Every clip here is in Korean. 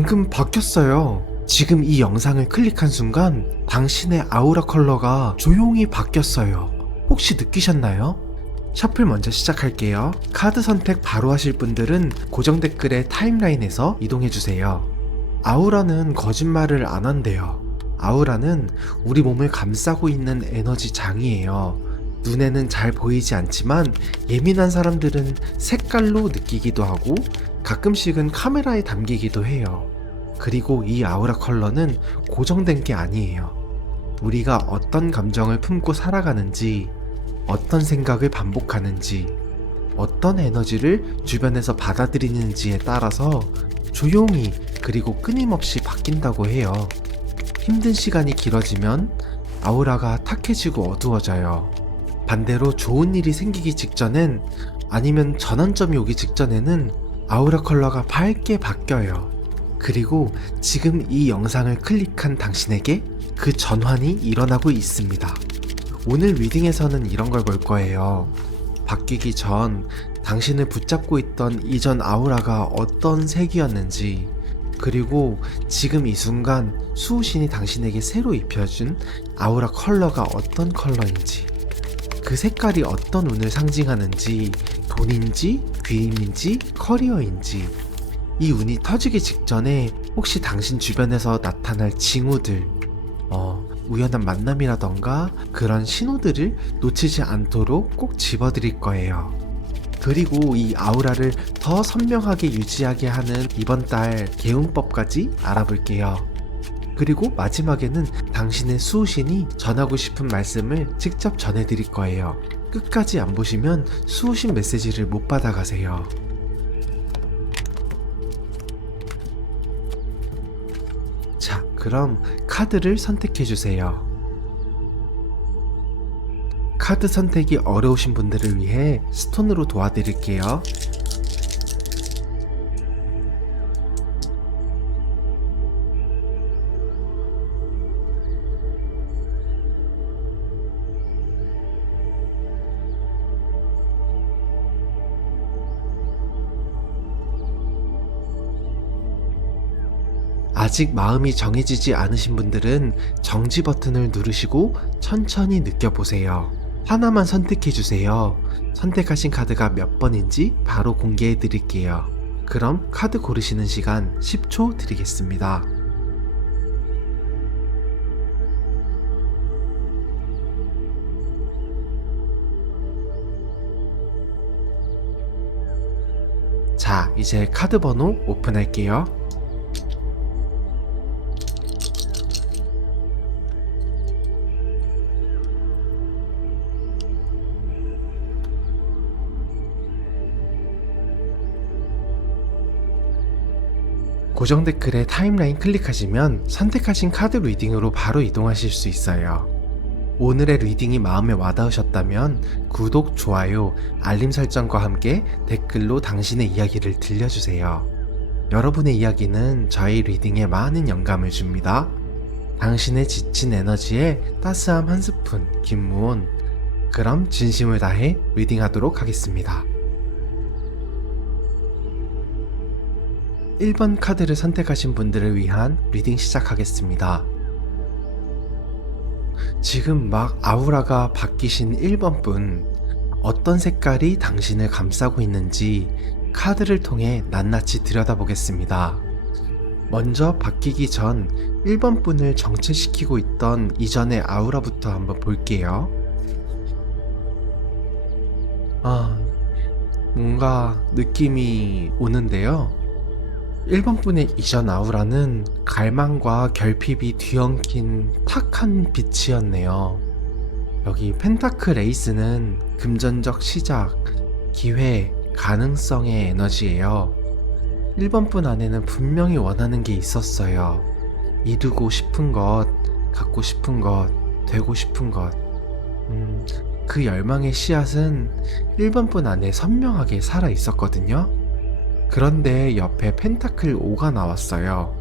방금 바뀌었어요. 지금 이 영상을 클릭한 순간 당신의 아우라 컬러가 조용히 바뀌었어요. 혹시 느끼셨나요? 셔플 먼저 시작할게요. 카드 선택 바로 하실 분들은 고정 댓글의 타임라인에서 이동해주세요. 아우라는 거짓말을 안 한대요. 아우라는 우리 몸을 감싸고 있는 에너지 장이에요. 눈에는 잘 보이지 않지만 예민한 사람들은 색깔로 느끼기도 하고 가끔씩은 카메라에 담기기도 해요. 그리고 이 아우라 컬러는 고정된 게 아니에요. 우리가 어떤 감정을 품고 살아가는지, 어떤 생각을 반복하는지, 어떤 에너지를 주변에서 받아들이는지에 따라서 조용히 그리고 끊임없이 바뀐다고 해요. 힘든 시간이 길어지면 아우라가 탁해지고 어두워져요. 반대로 좋은 일이 생기기 직전엔, 아니면 전환점이 오기 직전에는 아우라 컬러가 밝게 바뀌어요. 그리고 지금 이 영상을 클릭한 당신에게 그 전환이 일어나고 있습니다. 오늘 리딩에서는 이런 걸 볼 거예요. 바뀌기 전 당신을 붙잡고 있던 이전 아우라가 어떤 색이었는지, 그리고 지금 이 순간 수호신이 당신에게 새로 입혀준 아우라 컬러가 어떤 컬러인지, 그 색깔이 어떤 운을 상징하는지, 돈인지, 귀임인지, 커리어인지, 이 운이 터지기 직전에 혹시 당신 주변에서 나타날 징후들, 우연한 만남이라던가 그런 신호들을 놓치지 않도록 꼭 집어드릴 거예요. 그리고 이 아우라를 더 선명하게 유지하게 하는 이번 달 개운법까지 알아볼게요. 그리고 마지막에는 당신의 수호신이 전하고 싶은 말씀을 직접 전해드릴 거예요. 끝까지 안 보시면 수호신 메시지를 못 받아가세요. 자, 그럼 카드를 선택해주세요. 카드 선택이 어려우신 분들을 위해 스톤으로 도와드릴게요. 아직 마음이 정해지지 않으신 분들은 정지 버튼을 누르시고 천천히 느껴보세요. 하나만 선택해주세요. 선택하신 카드가 몇 번인지 바로 공개해 드릴게요. 그럼 카드 고르시는 시간 10초 드리겠습니다. 자, 이제 카드 번호 오픈할게요. 고정 댓글에 타임라인 클릭하시면 선택하신 카드 리딩으로 바로 이동하실 수 있어요. 오늘의 리딩이 마음에 와닿으셨다면 구독, 좋아요, 알림 설정과 함께 댓글로 당신의 이야기를 들려주세요. 여러분의 이야기는 저희 리딩에 많은 영감을 줍니다. 당신의 지친 에너지에 따스함 한 스푼, 김무온. 그럼 진심을 다해 리딩하도록 하겠습니다. 1번 카드를 선택하신 분들을 위한 리딩 시작하겠습니다. 지금 막 아우라가 바뀌신 1번 분, 어떤 색깔이 당신을 감싸고 있는지 카드를 통해 낱낱이 들여다보겠습니다. 먼저 바뀌기 전 1번 분을 정체시키고 있던 이전의 아우라부터 한번 볼게요. 뭔가 느낌이 오는데요. 1번 분의 이전 아우라는 갈망과 결핍이 뒤엉킨 탁한 빛이었네요. 여기 펜타클 에이스는 금전적 시작, 기회, 가능성의 에너지예요. 1번 분 안에는 분명히 원하는 게 있었어요. 이루고 싶은 것, 갖고 싶은 것, 되고 싶은 것. 그 열망의 씨앗은 1번 분 안에 선명하게 살아 있었거든요. 그런데 옆에 펜타클 5가 나왔어요.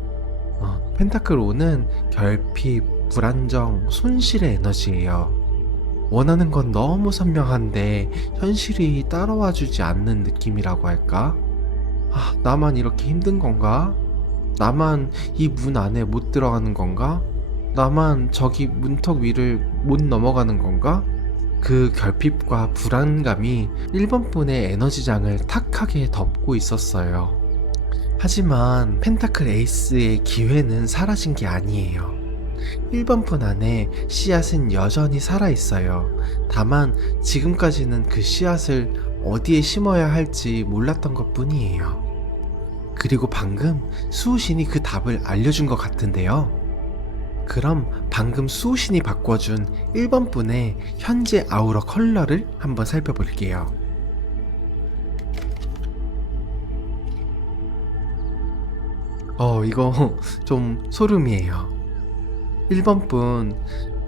펜타클 5는 결핍, 불안정, 손실의 에너지예요. 원하는 건 너무 선명한데 현실이 따라와 주지 않는 느낌이라고 할까? 나만 이렇게 힘든 건가? 나만 이 문 안에 못 들어가는 건가? 나만 저기 문턱 위를 못 넘어가는 건가? 그 결핍과 불안감이 1번 분의 에너지장을 탁하게 덮고 있었어요. 하지만 펜타클 에이스의 기회는 사라진 게 아니에요. 1번 분 안에 씨앗은 여전히 살아있어요. 다만 지금까지는 그 씨앗을 어디에 심어야 할지 몰랐던 것 뿐이에요. 그리고 방금 수호신이 그 답을 알려준 것 같은데요. 그럼 방금 수호신이 바꿔준 1번 분의 현재 아우라 컬러를 한번 살펴볼게요. 이거 좀 소름이에요. 1번 분,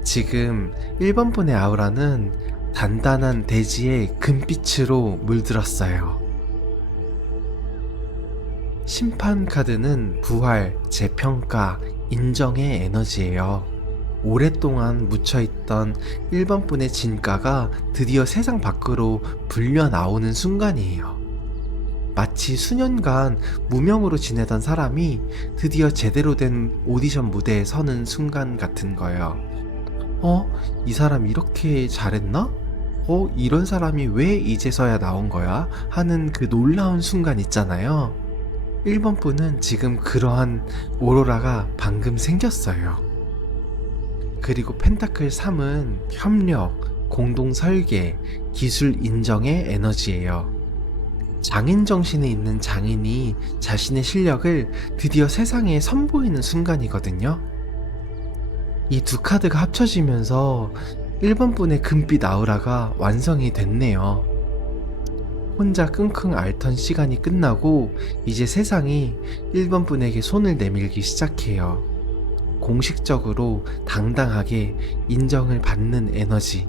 지금 1번 분의 아우라는 단단한 대지의 금빛으로 물들었어요. 심판 카드는 부활, 재평가, 인정의 에너지예요. 오랫동안 묻혀있던 1번 분의 진가가 드디어 세상 밖으로 불려 나오는 순간이에요. 마치 수년간 무명으로 지내던 사람이 드디어 제대로 된 오디션 무대에 서는 순간 같은 거예요. 이 사람 이렇게 잘했나? 이런 사람이 왜 이제서야 나온 거야? 하는 그 놀라운 순간 있잖아요. 1번 분은 지금 그러한 오로라가 방금 생겼어요. 그리고 펜타클 3은 협력, 공동 설계, 기술 인정의 에너지예요. 장인 정신에 있는 장인이 자신의 실력을 드디어 세상에 선보이는 순간이거든요. 이 두 카드가 합쳐지면서 1번 분의 금빛 아우라가 완성이 됐네요. 혼자 끙끙 앓던 시간이 끝나고 이제 세상이 1번 분에게 손을 내밀기 시작해요. 공식적으로 당당하게 인정을 받는 에너지.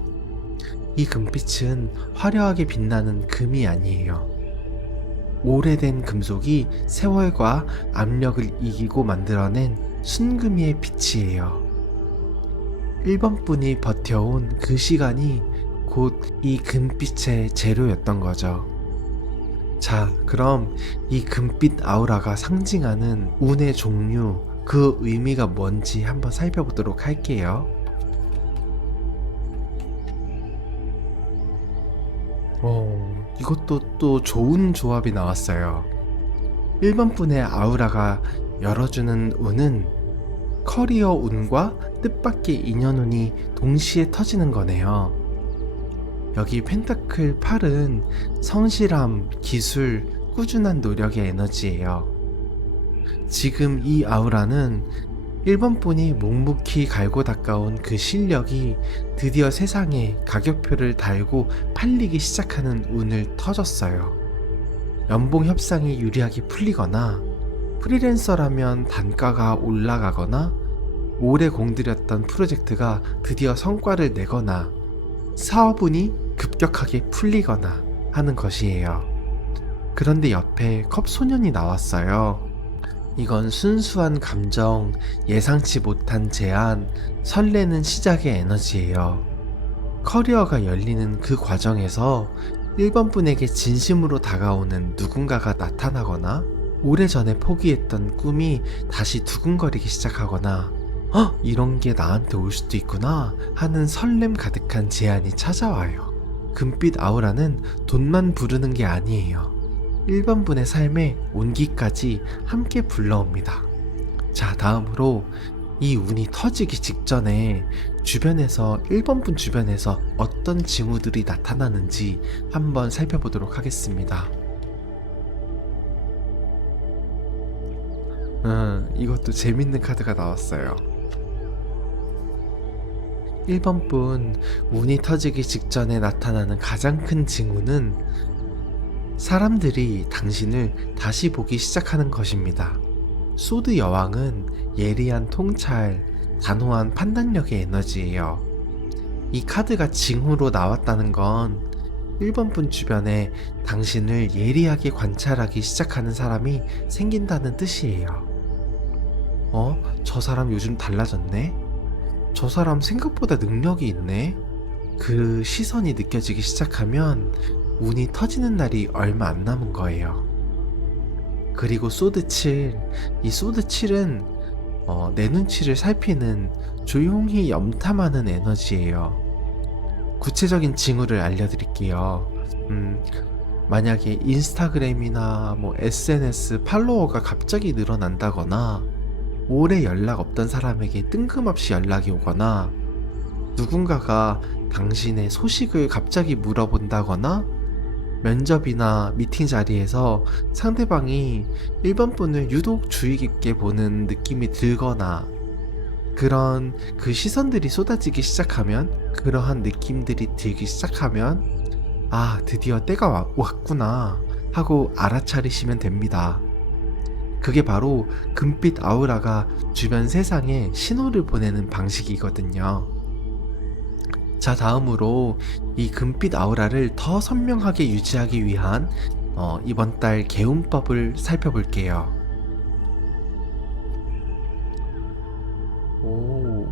이 금빛은 화려하게 빛나는 금이 아니에요. 오래된 금속이 세월과 압력을 이기고 만들어낸 순금의 빛이에요. 1번 분이 버텨온 그 시간이 곧 이 금빛의 재료였던 거죠. 자, 그럼 이 금빛 아우라가 상징하는 운의 종류, 그 의미가 뭔지 한번 살펴보도록 할게요. 이것도 또 좋은 조합이 나왔어요. 1번 분의 아우라가 열어주는 운은 커리어 운과 뜻밖의 인연운이 동시에 터지는 거네요. 여기 펜타클 8은 성실함, 기술, 꾸준한 노력의 에너지예요. 지금 이 아우라는 1번 분이 묵묵히 갈고 닦아온 그 실력이 드디어 세상에 가격표를 달고 팔리기 시작하는 운을 터줬어요. 연봉 협상이 유리하게 풀리거나 프리랜서라면 단가가 올라가거나 오래 공들였던 프로젝트가 드디어 성과를 내거나 사업운이 급격하게 풀리거나 하는 것이에요. 그런데 옆에 컵소년이 나왔어요. 이건 순수한 감정, 예상치 못한 제안, 설레는 시작의 에너지예요. 커리어가 열리는 그 과정에서 1번 분에게 진심으로 다가오는 누군가가 나타나거나 오래전에 포기했던 꿈이 다시 두근거리기 시작하거나 이런 게 나한테 올 수도 있구나 하는 설렘 가득한 제안이 찾아와요. 금빛 아우라는 돈만 부르는 게 아니에요. 1번 분의 삶에 온기까지 함께 불러옵니다. 자, 다음으로 이 운이 터지기 직전에 주변에서 1번 분 주변에서 어떤 징후들이 나타나는지 한번 살펴보도록 하겠습니다. 이것도 재밌는 카드가 나왔어요. 1번 분 운이 터지기 직전에 나타나는 가장 큰 징후는 사람들이 당신을 다시 보기 시작하는 것입니다. 소드 여왕은 예리한 통찰, 단호한 판단력의 에너지예요. 이 카드가 징후로 나왔다는 건 1번 분 주변에 당신을 예리하게 관찰하기 시작하는 사람이 생긴다는 뜻이에요. 저 사람 요즘 달라졌네? 저 사람 생각보다 능력이 있네? 그 시선이 느껴지기 시작하면 운이 터지는 날이 얼마 안 남은 거예요. 그리고 소드 7. 이 소드 7은 내 눈치를 살피는 조용히 염탐하는 에너지예요. 구체적인 징후를 알려드릴게요. 만약에 인스타그램이나 뭐 SNS 팔로워가 갑자기 늘어난다거나, 오래 연락 없던 사람에게 뜬금없이 연락이 오거나, 누군가가 당신의 소식을 갑자기 물어본다거나, 면접이나 미팅 자리에서 상대방이 1번 분을 유독 주의 깊게 보는 느낌이 들거나, 그런 그 시선들이 쏟아지기 시작하면, 그러한 느낌들이 들기 시작하면, 아, 드디어 때가 왔구나 하고 알아차리시면 됩니다. 그게 바로 금빛 아우라가 주변 세상에 신호를 보내는 방식이거든요. 자, 다음으로 이 금빛 아우라를 더 선명하게 유지하기 위한 이번 달 개운법을 살펴볼게요. 오,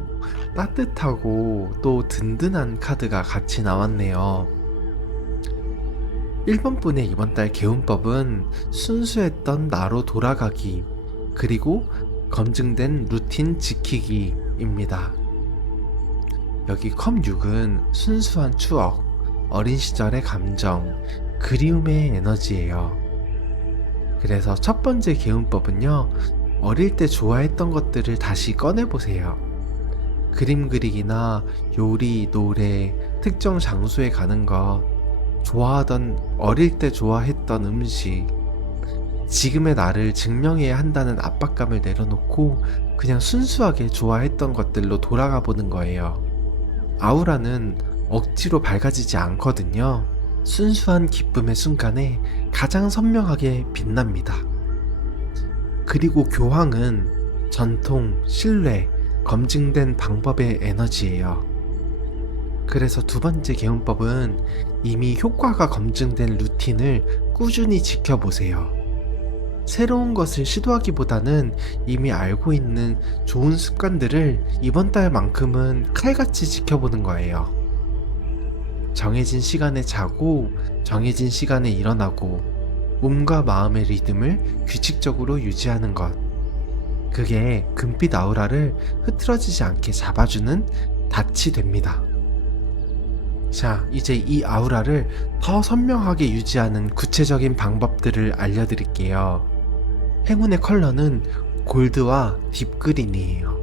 따뜻하고 또 든든한 카드가 같이 나왔네요. 1번 분의 이번 달 개운법은 순수했던 나로 돌아가기, 그리고 검증된 루틴 지키기입니다. 여기 컵6은 순수한 추억, 어린 시절의 감정, 그리움의 에너지예요. 그래서 첫 번째 개운법은요, 어릴 때 좋아했던 것들을 다시 꺼내보세요. 그림 그리기나 요리, 노래, 특정 장소에 가는 것, 좋아하던, 어릴 때 좋아했던 음식, 지금의 나를 증명해야 한다는 압박감을 내려놓고 그냥 순수하게 좋아했던 것들로 돌아가 보는 거예요. 아우라는 억지로 밝아지지 않거든요. 순수한 기쁨의 순간에 가장 선명하게 빛납니다. 그리고 교황은 전통, 신뢰, 검증된 방법의 에너지예요. 그래서 두 번째 개운법은 이미 효과가 검증된 루틴을 꾸준히 지켜보세요. 새로운 것을 시도하기보다는 이미 알고 있는 좋은 습관들을 이번 달만큼은 칼같이 지켜보는 거예요. 정해진 시간에 자고 정해진 시간에 일어나고 몸과 마음의 리듬을 규칙적으로 유지하는 것. 그게 금빛 아우라를 흐트러지지 않게 잡아주는 닻이 됩니다. 자, 이제 이 아우라를 더 선명하게 유지하는 구체적인 방법들을 알려드릴게요. 행운의 컬러는 골드와 딥그린이에요.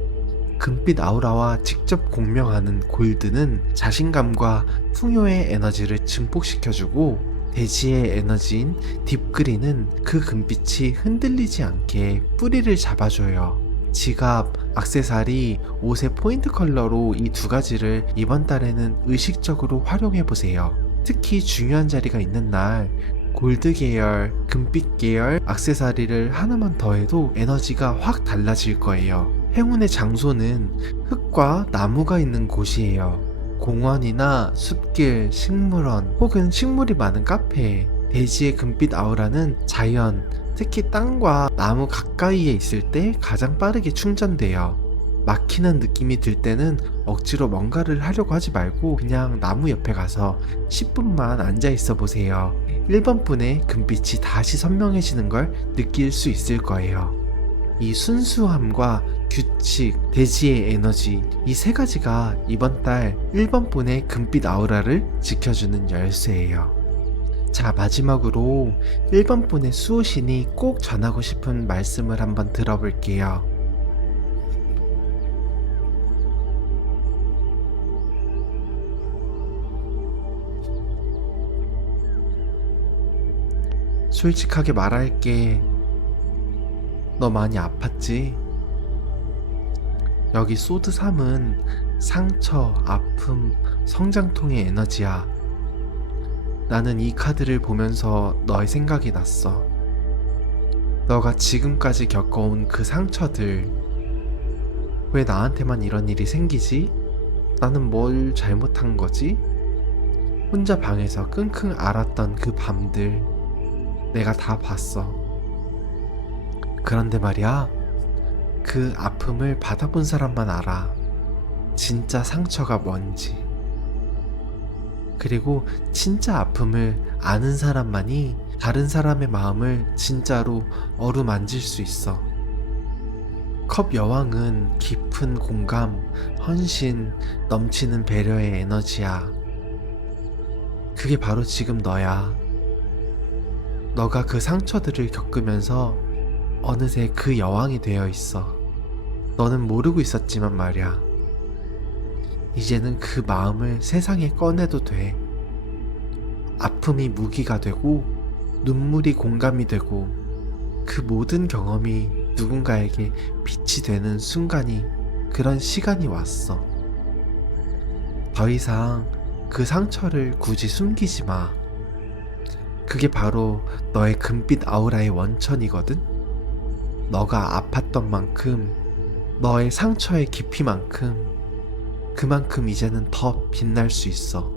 금빛 아우라와 직접 공명하는 골드는 자신감과 풍요의 에너지를 증폭시켜주고, 대지의 에너지인 딥그린은 그 금빛이 흔들리지 않게 뿌리를 잡아줘요. 지갑, 액세서리, 옷의 포인트 컬러로 이 두 가지를 이번 달에는 의식적으로 활용해보세요. 특히 중요한 자리가 있는 날 골드 계열, 금빛 계열 액세서리를 하나만 더해도 에너지가 확 달라질 거예요. 행운의 장소는 흙과 나무가 있는 곳이에요. 공원이나 숲길, 식물원 혹은 식물이 많은 카페. 대지의 금빛 아우라는 자연, 특히 땅과 나무 가까이에 있을 때 가장 빠르게 충전돼요. 막히는 느낌이 들 때는 억지로 뭔가를 하려고 하지 말고 그냥 나무 옆에 가서 10분만 앉아 있어 보세요. 1번 분의 금빛이 다시 선명해지는 걸 느낄 수 있을 거예요. 이 순수함과 규칙, 대지의 에너지, 이 세 가지가 이번 달 1번 분의 금빛 아우라를 지켜주는 열쇠예요. 자, 마지막으로 1번 분의 수호신이 꼭 전하고 싶은 말씀을 한번 들어볼게요. 솔직하게 말할게. 너 많이 아팠지? 여기 소드 3은 상처, 아픔, 성장통의 에너지야. 나는 이 카드를 보면서 너의 생각이 났어. 너가 지금까지 겪어온 그 상처들, 왜 나한테만 이런 일이 생기지? 나는 뭘 잘못한 거지? 혼자 방에서 끙끙 앓았던 그 밤들 내가 다 봤어. 그런데 말이야, 그 아픔을 받아본 사람만 알아. 진짜 상처가 뭔지. 그리고 진짜 아픔을 아는 사람만이 다른 사람의 마음을 진짜로 어루만질 수 있어. 컵 여왕은 깊은 공감, 헌신, 넘치는 배려의 에너지야. 그게 바로 지금 너야. 너가 그 상처들을 겪으면서 어느새 그 여왕이 되어 있어. 너는 모르고 있었지만 말이야. 이제는 그 마음을 세상에 꺼내도 돼. 아픔이 무기가 되고, 눈물이 공감이 되고, 그 모든 경험이 누군가에게 빛이 되는 순간이, 그런 시간이 왔어. 더 이상 그 상처를 굳이 숨기지 마. 그게 바로 너의 금빛 아우라의 원천이거든? 너가 아팠던 만큼, 너의 상처의 깊이만큼, 그만큼 이제는 더 빛날 수 있어.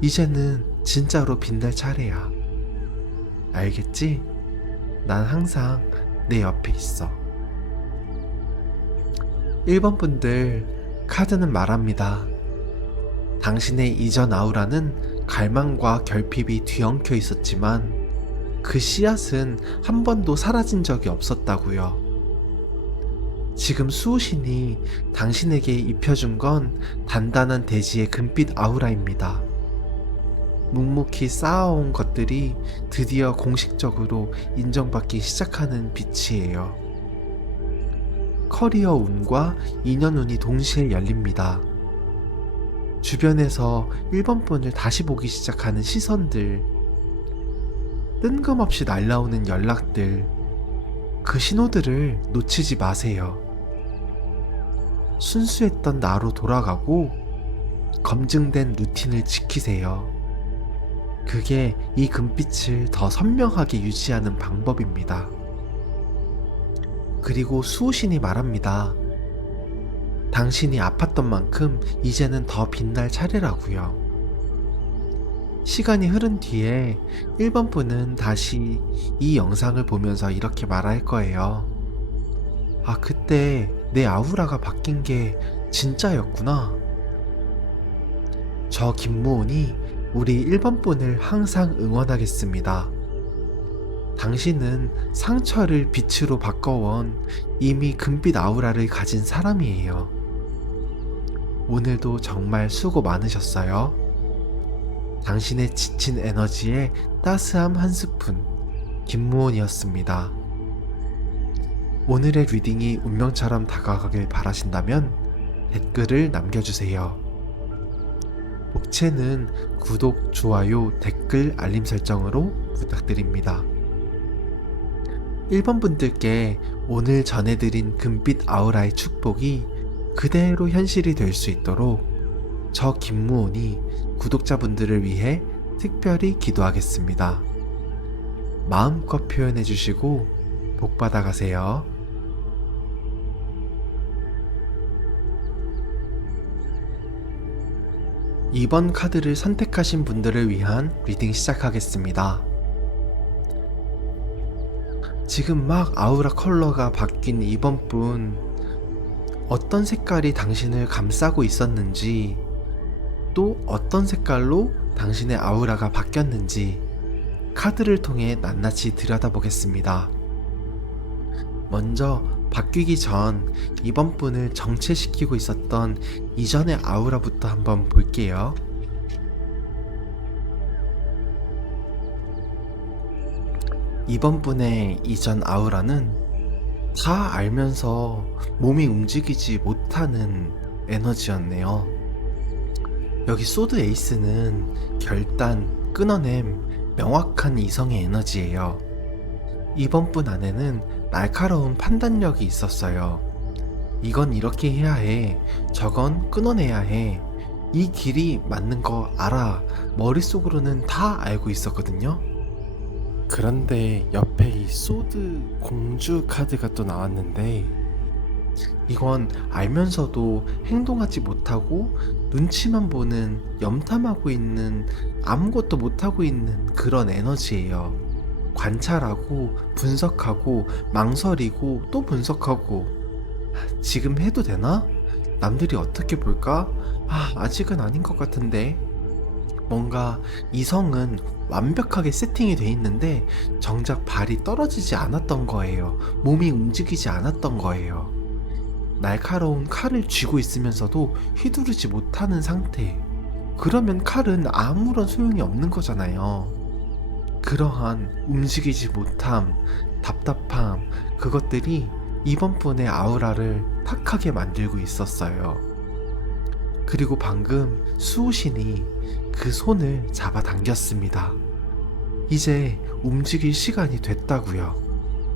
이제는 진짜로 빛날 차례야. 알겠지? 난 항상 내 옆에 있어. 1번 분들, 카드는 말합니다. 당신의 이전 아우라는 갈망과 결핍이 뒤엉켜 있었지만 그 씨앗은 한 번도 사라진 적이 없었다고요. 지금 수호신이 당신에게 입혀준 건 단단한 대지의 금빛 아우라입니다. 묵묵히 쌓아온 것들이 드디어 공식적으로 인정받기 시작하는 빛이에요. 커리어 운과 인연 운이 동시에 열립니다. 주변에서 1번 분을 다시 보기 시작하는 시선들, 뜬금없이 날라오는 연락들, 그 신호들을 놓치지 마세요. 순수했던 나로 돌아가고 검증된 루틴을 지키세요. 그게 이 금빛을 더 선명하게 유지하는 방법입니다. 그리고 수호신이 말합니다. 당신이 아팠던 만큼 이제는 더 빛날 차례라고요. 시간이 흐른 뒤에 1번 분은 다시 이 영상을 보면서 이렇게 말할 거예요. 아, 그때 내 아우라가 바뀐 게 진짜였구나. 저 김무온이 우리 1번 분을 항상 응원하겠습니다. 당신은 상처를 빛으로 바꿔온 이미 금빛 아우라를 가진 사람이에요. 오늘도 정말 수고 많으셨어요. 당신의 지친 에너지에 따스함 한 스푼, 김무온이었습니다. 오늘의 리딩이 운명처럼 다가가길 바라신다면 댓글을 남겨주세요. 복채는 구독, 좋아요, 댓글, 알림 설정으로 부탁드립니다. 1번 분들께 오늘 전해드린 금빛 아우라의 축복이 그대로 현실이 될 수 있도록 저 김무온이 구독자분들을 위해 특별히 기도하겠습니다. 마음껏 표현해주시고 복 받아가세요. 이번 카드를 선택하신 분들을 위한 리딩 시작하겠습니다. 지금 막 아우라 컬러가 바뀐 이번 분, 어떤 색깔이 당신을 감싸고 있었는지, 또 어떤 색깔로 당신의 아우라가 바뀌었는지 카드를 통해 낱낱이 들여다보겠습니다. 먼저 바뀌기 전 이번 분을 정체시키고 있었던 이전의 아우라부터 한번 볼게요. 이번 분의 이전 아우라는 다 알면서 몸이 움직이지 못하는 에너지였네요. 여기 소드 에이스는 결단, 끊어냄, 명확한 이성의 에너지예요. 이번 분 안에는 날카로운 판단력이 있었어요. 이건 이렇게 해야 해. 저건 끊어내야 해. 이 길이 맞는 거 알아. 머릿속으로는 다 알고 있었거든요. 그런데 옆에 이 소드 공주 카드가 또 나왔는데, 이건 알면서도 행동하지 못하고 눈치만 보는, 염탐하고 있는, 아무것도 못하고 있는 그런 에너지예요. 관찰하고 분석하고 망설이고 또 분석하고, 지금 해도 되나? 남들이 어떻게 볼까? 아직은 아닌 것 같은데. 뭔가 이성은 완벽하게 세팅이 돼 있는데 정작 발이 떨어지지 않았던 거예요. 몸이 움직이지 않았던 거예요. 날카로운 칼을 쥐고 있으면서도 휘두르지 못하는 상태. 그러면 칼은 아무런 소용이 없는 거잖아요. 그러한 움직이지 못함, 답답함, 그것들이 이번 분의 아우라를 탁하게 만들고 있었어요. 그리고 방금 수호신이 그 손을 잡아당겼습니다. 이제 움직일 시간이 됐다고요.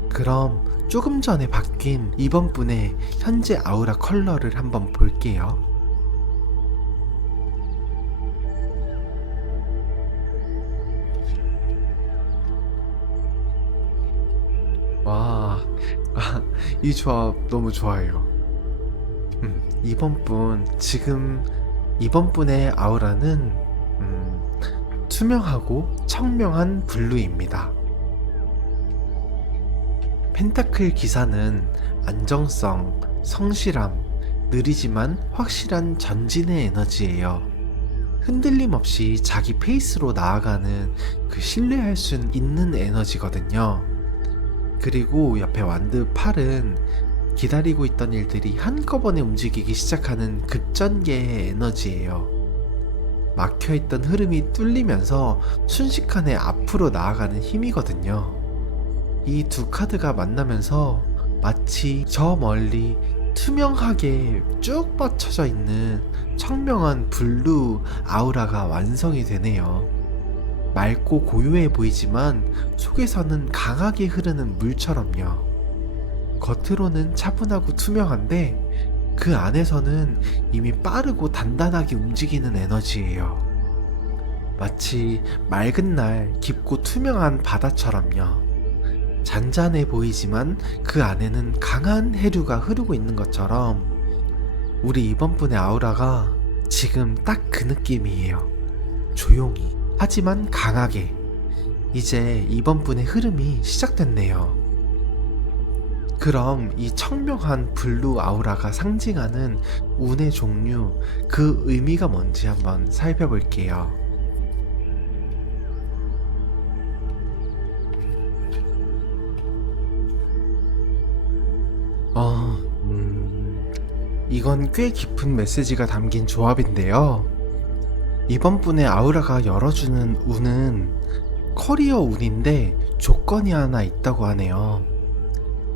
그럼 조금 전에 바뀐 이번 분의 현재 아우라 컬러를 한번 볼게요. 와, 이 조합 너무 좋아요. 이번 분의 아우라는 투명하고 청명한 블루입니다. 펜타클 기사는 안정성, 성실함, 느리지만 확실한 전진의 에너지예요. 흔들림 없이 자기 페이스로 나아가는 그 신뢰할 수 있는 에너지거든요. 그리고 옆에 완드 8은 기다리고 있던 일들이 한꺼번에 움직이기 시작하는 급전개의 에너지예요. 막혀있던 흐름이 뚫리면서 순식간에 앞으로 나아가는 힘이거든요. 이 두 카드가 만나면서 마치 저 멀리 투명하게 쭉 뻗쳐져 있는 청명한 블루 아우라가 완성이 되네요. 맑고 고요해 보이지만 속에서는 강하게 흐르는 물처럼요. 겉으로는 차분하고 투명한데 그 안에서는 이미 빠르고 단단하게 움직이는 에너지예요. 마치 맑은 날 깊고 투명한 바다처럼요. 잔잔해 보이지만 그 안에는 강한 해류가 흐르고 있는 것처럼 우리 이번 분의 아우라가 지금 딱 그 느낌이에요. 조용히 하지만 강하게. 이제 이번 분의 흐름이 시작됐네요. 그럼 이 청명한 블루 아우라가 상징하는 운의 종류, 그 의미가 뭔지 한번 살펴볼게요. 이건 꽤 깊은 메시지가 담긴 조합인데요. 이번 분의 아우라가 열어주는 운은 커리어 운인데 조건이 하나 있다고 하네요.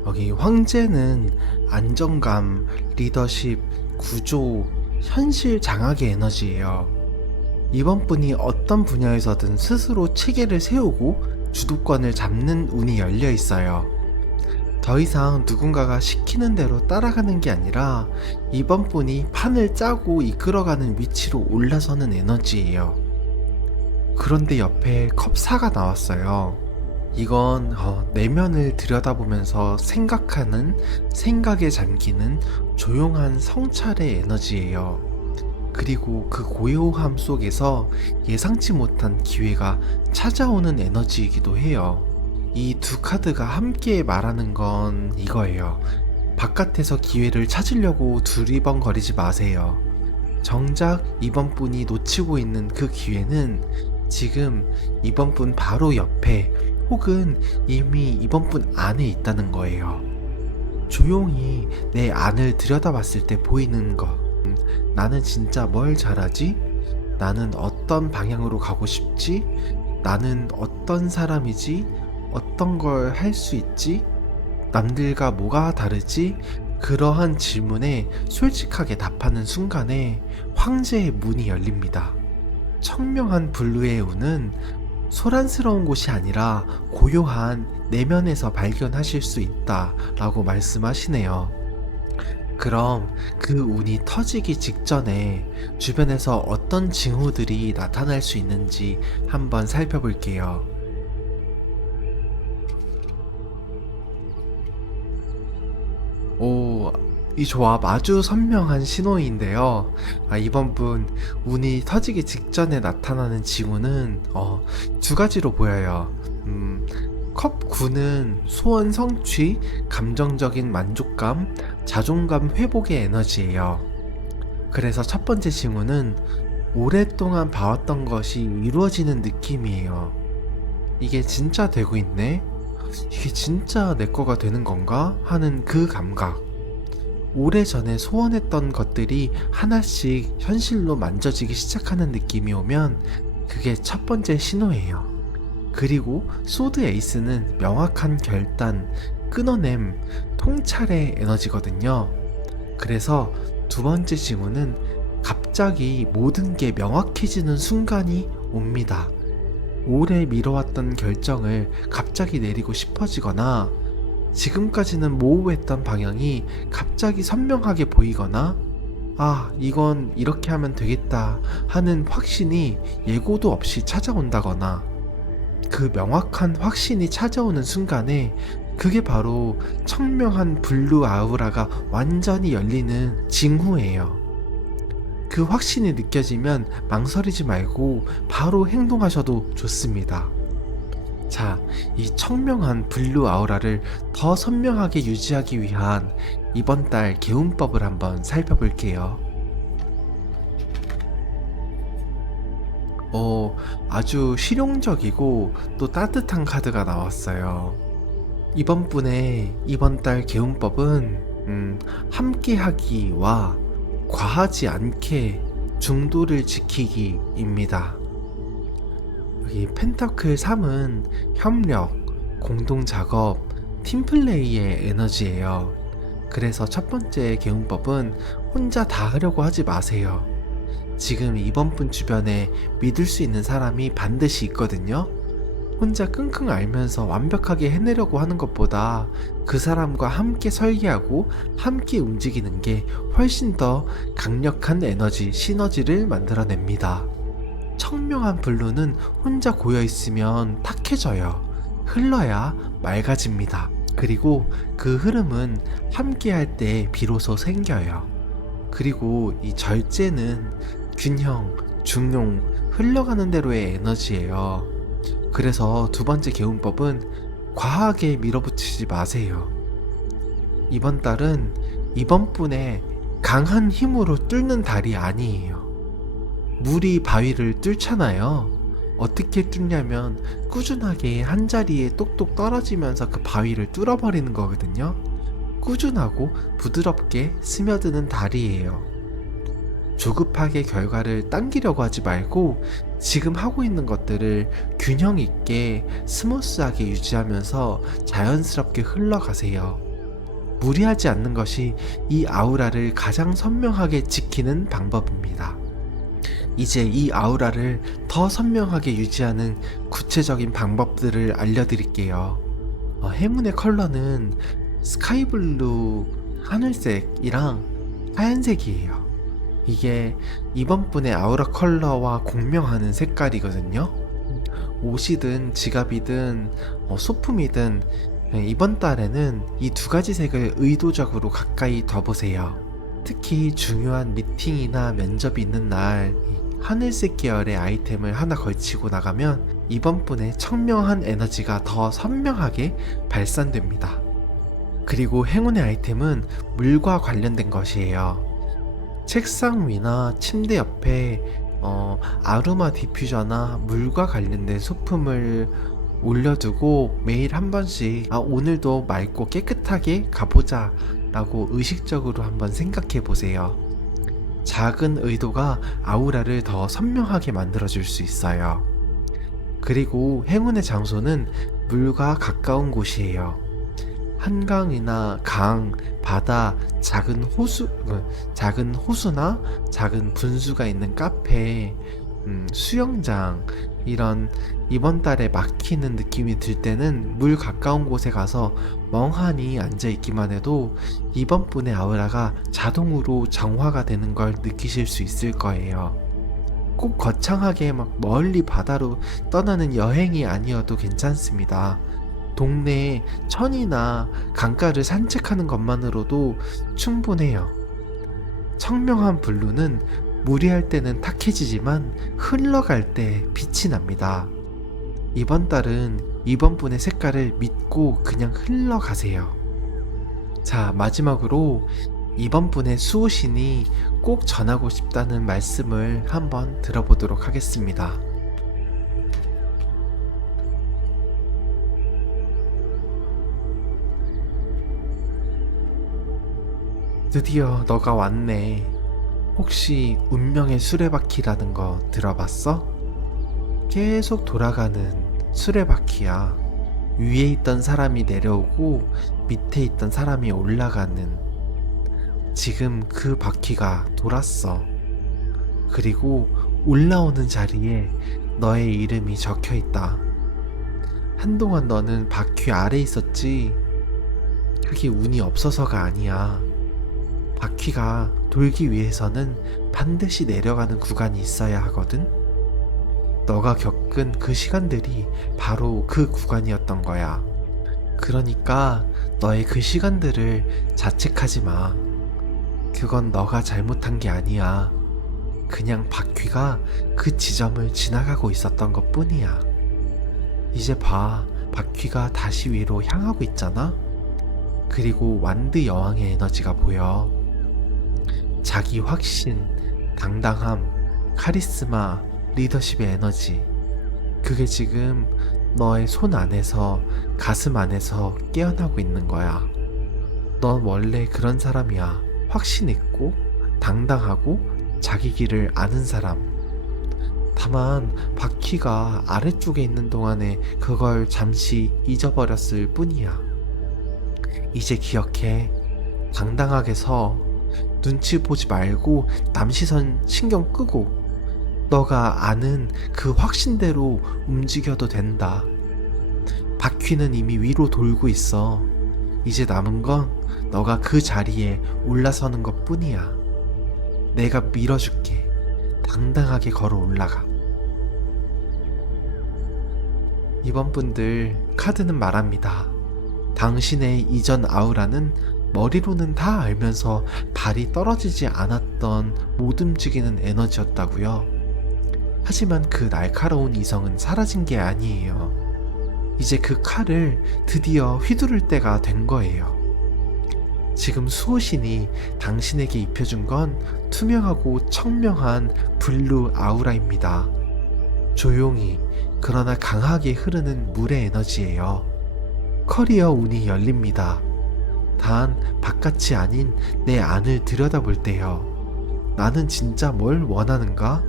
여기 황제는 안정감, 리더십, 구조, 현실 장악의 에너지예요. 이번 분이 어떤 분야에서든 스스로 체계를 세우고 주도권을 잡는 운이 열려 있어요. 더 이상 누군가가 시키는 대로 따라가는 게 아니라 이번 분이 판을 짜고 이끌어가는 위치로 올라서는 에너지예요. 그런데 옆에 컵 4가 나왔어요. 이건 내면을 들여다보면서 생각하는, 생각에 잠기는 조용한 성찰의 에너지예요. 그리고 그 고요함 속에서 예상치 못한 기회가 찾아오는 에너지이기도 해요. 이 두 카드가 함께 말하는 건 이거예요. 바깥에서 기회를 찾으려고 두리번거리지 마세요. 정작 이번 분이 놓치고 있는 그 기회는 지금 이번 분 바로 옆에 혹은 이미 이번 분 안에 있다는 거예요. 조용히 내 안을 들여다봤을 때 보이는 것. 나는 진짜 뭘 잘하지? 나는 어떤 방향으로 가고 싶지? 나는 어떤 사람이지? 어떤 걸 할 수 있지? 남들과 뭐가 다르지? 그러한 질문에 솔직하게 답하는 순간에 황제의 문이 열립니다. 청명한 블루의 운은 소란스러운 곳이 아니라 고요한 내면에서 발견하실 수 있다 라고 말씀하시네요. 그럼 그 운이 터지기 직전에 주변에서 어떤 징후들이 나타날 수 있는지 한번 살펴볼게요. 이 조합 아주 선명한 신호인데요. 이번 분 운이 터지기 직전에 나타나는 징후는 두 가지로 보여요. 컵 9는 소원 성취, 감정적인 만족감, 자존감 회복의 에너지예요. 그래서 첫 번째 징후는 오랫동안 봐왔던 것이 이루어지는 느낌이에요. 이게 진짜 되고 있네? 이게 진짜 내 거가 되는 건가? 하는 그 감각. 오래전에 소원했던 것들이 하나씩 현실로 만져지기 시작하는 느낌이 오면 그게 첫 번째 신호예요. 그리고 소드 에이스는 명확한 결단, 끊어냄, 통찰의 에너지거든요. 그래서 두 번째 징후는 갑자기 모든 게 명확해지는 순간이 옵니다. 오래 미뤄왔던 결정을 갑자기 내리고 싶어지거나 지금까지는 모호했던 방향이 갑자기 선명하게 보이거나 이건 이렇게 하면 되겠다 하는 확신이 예고도 없이 찾아온다거나 그 명확한 확신이 찾아오는 순간에 그게 바로 청명한 블루 아우라가 완전히 열리는 징후예요. 그 확신이 느껴지면 망설이지 말고 바로 행동하셔도 좋습니다. 자, 이 청명한 블루 아우라를 더 선명하게 유지하기 위한 이번 달 개운법을 한번 살펴볼게요. 아주 실용적이고 또 따뜻한 카드가 나왔어요. 이번 분의 이번 달 개운법은 함께하기와 과하지 않게 중도를 지키기입니다. 여기 펜터클 3은 협력, 공동작업, 팀플레이의 에너지예요. 그래서 첫 번째 개운법은 혼자 다 하려고 하지 마세요. 지금 이번 분 주변에 믿을 수 있는 사람이 반드시 있거든요. 혼자 끙끙 앓면서 완벽하게 해내려고 하는 것보다 그 사람과 함께 설계하고 함께 움직이는 게 훨씬 더 강력한 에너지, 시너지를 만들어냅니다. 청명한 블루는 혼자 고여있으면 탁해져요. 흘러야 맑아집니다. 그리고 그 흐름은 함께 할 때 비로소 생겨요. 그리고 이 절제는 균형, 중용, 흘러가는 대로의 에너지예요. 그래서 두 번째 개운법은 과하게 밀어붙이지 마세요. 이번 달은 이번 분의 강한 힘으로 뚫는 달이 아니에요. 물이 바위를 뚫잖아요. 어떻게 뚫냐면 꾸준하게 한 자리에 똑똑 떨어지면서 그 바위를 뚫어버리는 거거든요. 꾸준하고 부드럽게 스며드는 달이에요. 조급하게 결과를 당기려고 하지 말고 지금 하고 있는 것들을 균형 있게 스무스하게 유지하면서 자연스럽게 흘러가세요. 무리하지 않는 것이 이 아우라를 가장 선명하게 지키는 방법입니다. 이제 이 아우라를 더 선명하게 유지하는 구체적인 방법들을 알려드릴게요. 행운의 컬러는 스카이블루 하늘색이랑 하얀색이에요. 이게 이번 분의 아우라 컬러와 공명하는 색깔이거든요. 옷이든 지갑이든 소품이든 이번 달에는 이 두 가지 색을 의도적으로 가까이 둬보세요. 특히 중요한 미팅이나 면접이 있는 날 하늘색 계열의 아이템을 하나 걸치고 나가면 이번 분의 청명한 에너지가 더 선명하게 발산됩니다. 그리고 행운의 아이템은 물과 관련된 것이에요. 책상 위나 침대 옆에 아로마 디퓨저나 물과 관련된 소품을 올려두고 매일 한 번씩 오늘도 맑고 깨끗하게 가보자 라고 의식적으로 한번 생각해 보세요. 작은 의도가 아우라를 더 선명하게 만들어줄 수 있어요. 그리고 행운의 장소는 물과 가까운 곳이에요. 한강이나 강, 바다, 작은 호수나 작은 분수가 있는 카페, 수영장, 이런 이번 달에 막히는 느낌이 들 때는 물 가까운 곳에 가서 멍하니 앉아있기만 해도 이번 분의 아우라가 자동으로 정화가 되는 걸 느끼실 수 있을 거예요. 꼭 거창하게 막 멀리 바다로 떠나는 여행이 아니어도 괜찮습니다. 동네 천이나 강가를 산책하는 것만으로도 충분해요. 청명한 블루는 무리할 때는 탁해지지만 흘러갈 때 빛이 납니다. 이번 달은 이번 분의 색깔을 믿고 그냥 흘러가세요. 자, 마지막으로 이번 분의 수호신이 꼭 전하고 싶다는 말씀을 한번 들어보도록 하겠습니다. 드디어 너가 왔네. 혹시 운명의 수레바퀴라는 거 들어봤어? 계속 돌아가는 수레바퀴야. 위에 있던 사람이 내려오고 밑에 있던 사람이 올라가는. 지금 그 바퀴가 돌았어. 그리고 올라오는 자리에 너의 이름이 적혀 있다. 한동안 너는 바퀴 아래 있었지. 그게 운이 없어서가 아니야. 바퀴가 돌기 위해서는 반드시 내려가는 구간이 있어야 하거든. 너가 겪은 그 시간들이 바로 그 구간이었던 거야. 그러니까 너의 그 시간들을 자책하지 마. 그건 너가 잘못한 게 아니야. 그냥 바퀴가 그 지점을 지나가고 있었던 것 뿐이야. 이제 봐, 바퀴가 다시 위로 향하고 있잖아? 그리고 완드 여왕의 에너지가 보여. 자기 확신, 당당함, 카리스마, 리더십의 에너지. 그게 지금 너의 손 안에서, 가슴 안에서 깨어나고 있는 거야. 넌 원래 그런 사람이야. 확신 있고, 당당하고, 자기 길을 아는 사람. 다만 바퀴가 아래쪽에 있는 동안에 그걸 잠시 잊어버렸을 뿐이야. 이제 기억해. 당당하게 서. 눈치 보지 말고 남 시선 신경 끄고 너가 아는 그 확신대로 움직여도 된다. 바퀴는 이미 위로 돌고 있어. 이제 남은 건 너가 그 자리에 올라서는 것 뿐이야. 내가 밀어줄게. 당당하게 걸어 올라가. 이번 분들 카드는 말합니다. 당신의 이전 아우라는 머리로는 다 알면서 발이 떨어지지 않았던 못 움직이는 에너지였다고요. 하지만 그 날카로운 이성은 사라진 게 아니에요. 이제 그 칼을 드디어 휘두를 때가 된 거예요. 지금 수호신이 당신에게 입혀준 건 투명하고 청명한 블루 아우라입니다. 조용히 그러나 강하게 흐르는 물의 에너지예요. 커리어 운이 열립니다. 단 바깥이 아닌 내 안을 들여다볼 때요. 나는 진짜 뭘 원하는가?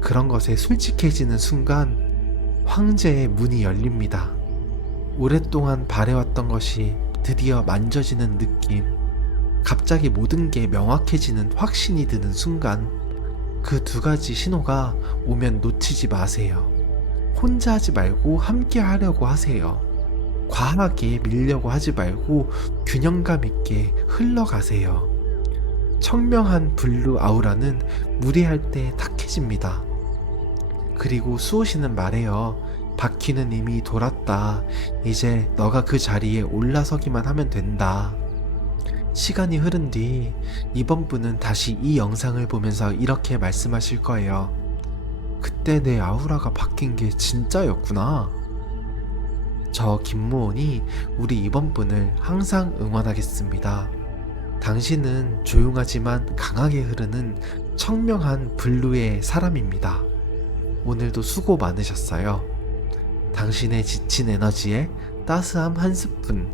그런 것에 솔직해지는 순간 황제의 문이 열립니다. 오랫동안 바래왔던 것이 드디어 만져지는 느낌. 갑자기 모든 게 명확해지는 확신이 드는 순간. 그 두 가지 신호가 오면 놓치지 마세요. 혼자 하지 말고 함께 하려고 하세요. 과하게 밀려고 하지 말고 균형감 있게 흘러가세요. 청명한 블루 아우라는 무리할 때 탁해집니다. 그리고 수호신은 말해요. 바퀴는 이미 돌았다. 이제 너가 그 자리에 올라서기만 하면 된다. 시간이 흐른 뒤 이번 분은 다시 이 영상을 보면서 이렇게 말씀하실 거예요. 그때 내 아우라가 바뀐 게 진짜였구나. 저 김무온이 우리 이번 분을 항상 응원하겠습니다. 당신은 조용하지만 강하게 흐르는 청명한 블루의 사람입니다. 오늘도 수고 많으셨어요. 당신의 지친 에너지에 따스함 한 스푼,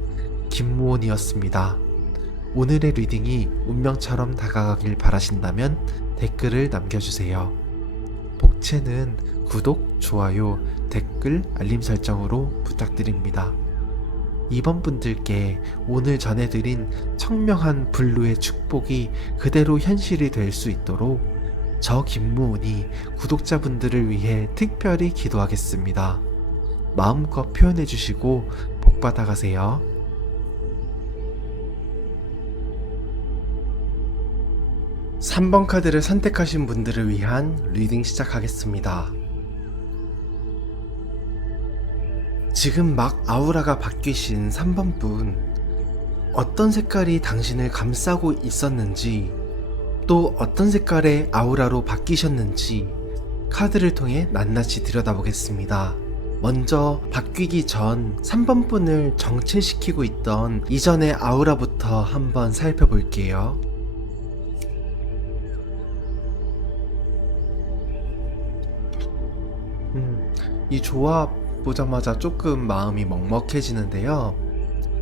김무온이었습니다. 오늘의 리딩이 운명처럼 다가가길 바라신다면 댓글을 남겨주세요. 복채는 구독, 좋아요, 댓글, 알림 설정으로 부탁드립니다. 이번 분들께 오늘 전해드린 청명한 블루의 축복이 그대로 현실이 될 수 있도록 저 김무온이 구독자분들을 위해 특별히 기도하겠습니다. 마음껏 표현해주시고 복 받아가세요. 3번 카드를 선택하신 분들을 위한 리딩 시작하겠습니다. 지금 막 아우라가 바뀌신 3번 분, 어떤 색깔이 당신을 감싸고 있었는지, 또 어떤 색깔의 아우라로 바뀌셨는지 카드를 통해 낱낱이 들여다보겠습니다. 먼저 바뀌기 전 3번 분을 정체시키고 있던 이전의 아우라부터 한번 살펴볼게요. 이 조합 보자마자 조금 마음이 먹먹해지는데요.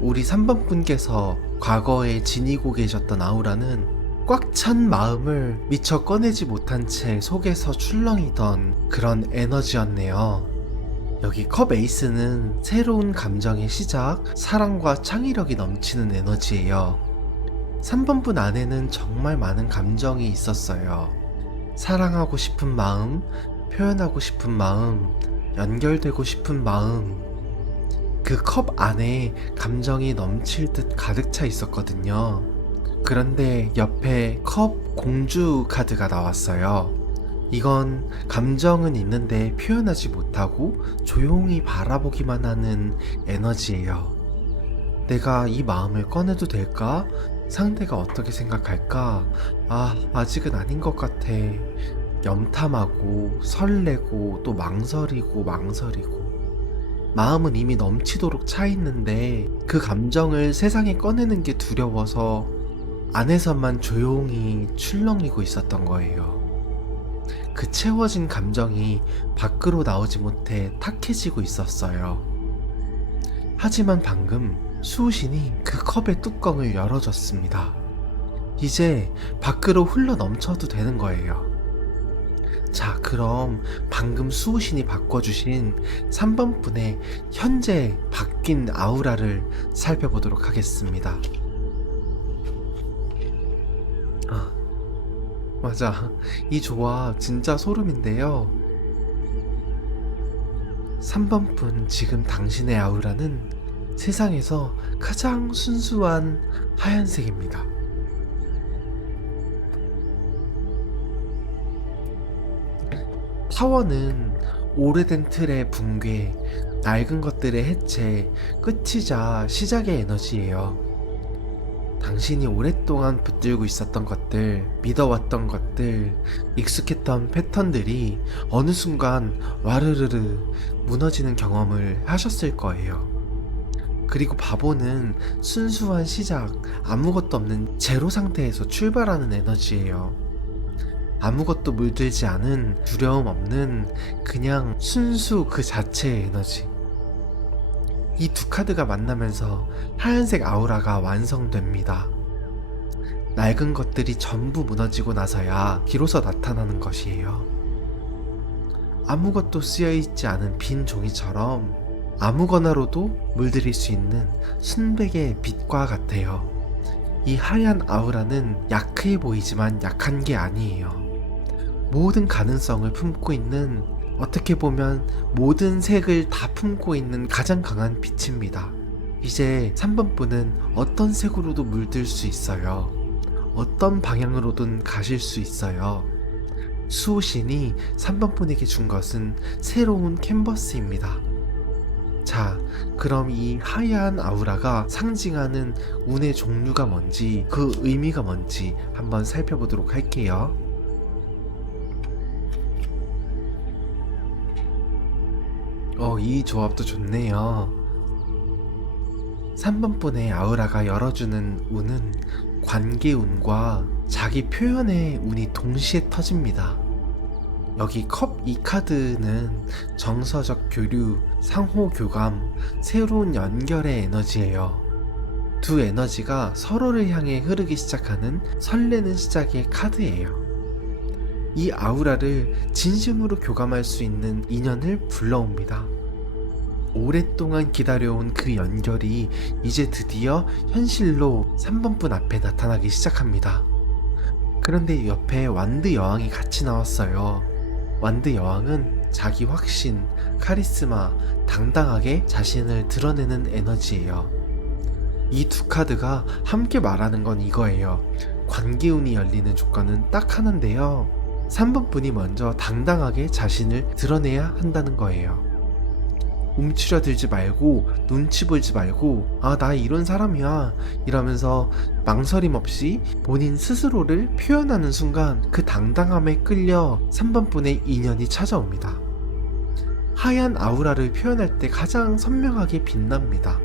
우리 3번 분께서 과거에 지니고 계셨던 아우라는 꽉 찬 마음을 미처 꺼내지 못한 채 속에서 출렁이던 그런 에너지였네요. 여기 컵 에이스는 새로운 감정의 시작, 사랑과 창의력이 넘치는 에너지예요. 3번 분 안에는 정말 많은 감정이 있었어요. 사랑하고 싶은 마음, 표현하고 싶은 마음, 연결되고 싶은 마음. 그 컵 안에 감정이 넘칠 듯 가득 차 있었거든요. 그런데 옆에 컵 공주 카드가 나왔어요. 이건 감정은 있는데 표현하지 못하고 조용히 바라보기만 하는 에너지예요. 내가 이 마음을 꺼내도 될까? 상대가 어떻게 생각할까? 아직은 아닌 것 같아. 염탐하고 설레고 또 망설이고 마음은 이미 넘치도록 차 있는데 그 감정을 세상에 꺼내는 게 두려워서 안에서만 조용히 출렁이고 있었던 거예요. 그 채워진 감정이 밖으로 나오지 못해 탁해지고 있었어요. 하지만 방금 수호신이 그 컵의 뚜껑을 열어줬습니다. 이제 밖으로 흘러 넘쳐도 되는 거예요. 자, 그럼 방금 수호신이 바꿔주신 3번 분의 현재 바뀐 아우라를 살펴보도록 하겠습니다. 맞아. 이 조합 진짜 소름인데요. 3번 분, 지금 당신의 아우라는 세상에서 가장 순수한 하얀색입니다. 타워는 오래된 틀의 붕괴, 낡은 것들의 해체, 끝이자 시작의 에너지예요. 당신이 오랫동안 붙들고 있었던 것들, 믿어왔던 것들, 익숙했던 패턴들이 어느 순간 와르르르 무너지는 경험을 하셨을 거예요. 그리고 바보는 순수한 시작, 아무것도 없는 제로 상태에서 출발하는 에너지예요. 아무것도 물들지 않은, 두려움 없는 그냥 순수 그 자체의 에너지. 이 두 카드가 만나면서 하얀색 아우라가 완성됩니다. 낡은 것들이 전부 무너지고 나서야 비로소 나타나는 것이에요. 아무것도 쓰여있지 않은 빈 종이처럼 아무거나로도 물들일 수 있는 순백의 빛과 같아요. 이 하얀 아우라는 약해 보이지만 약한 게 아니에요. 모든 가능성을 품고 있는, 어떻게 보면 모든 색을 다 품고 있는 가장 강한 빛입니다. 이제 3번 분은 어떤 색으로도 물들 수 있어요. 어떤 방향으로든 가실 수 있어요. 수호신이 3번 분에게 준 것은 새로운 캔버스입니다. 자, 그럼 이 하얀 아우라가 상징하는 운의 종류가 뭔지, 그 의미가 뭔지 한번 살펴보도록 할게요. 이 조합도 좋네요. 3번 분의 아우라가 열어주는 운은 관계운과 자기 표현의 운이 동시에 터집니다. 여기 컵 2카드는 정서적 교류, 상호 교감, 새로운 연결의 에너지예요. 두 에너지가 서로를 향해 흐르기 시작하는 설레는 시작의 카드예요. 이 아우라를 진심으로 교감할 수 있는 인연을 불러옵니다. 오랫동안 기다려온 그 연결이 이제 드디어 현실로 3번 분 앞에 나타나기 시작합니다. 그런데 옆에 완드 여왕이 같이 나왔어요. 완드 여왕은 자기 확신, 카리스마, 당당하게 자신을 드러내는 에너지예요. 이 두 카드가 함께 말하는 건 이거예요. 관계운이 열리는 조건은 딱 하나인데요. 3번 분이 먼저 당당하게 자신을 드러내야 한다는 거예요. 움츠려들지 말고, 눈치 보지 말고, 나 이런 사람이야 이러면서 망설임 없이 본인 스스로를 표현하는 순간 그 당당함에 끌려 3번 분의 인연이 찾아옵니다. 하얀 아우라를 표현할 때 가장 선명하게 빛납니다.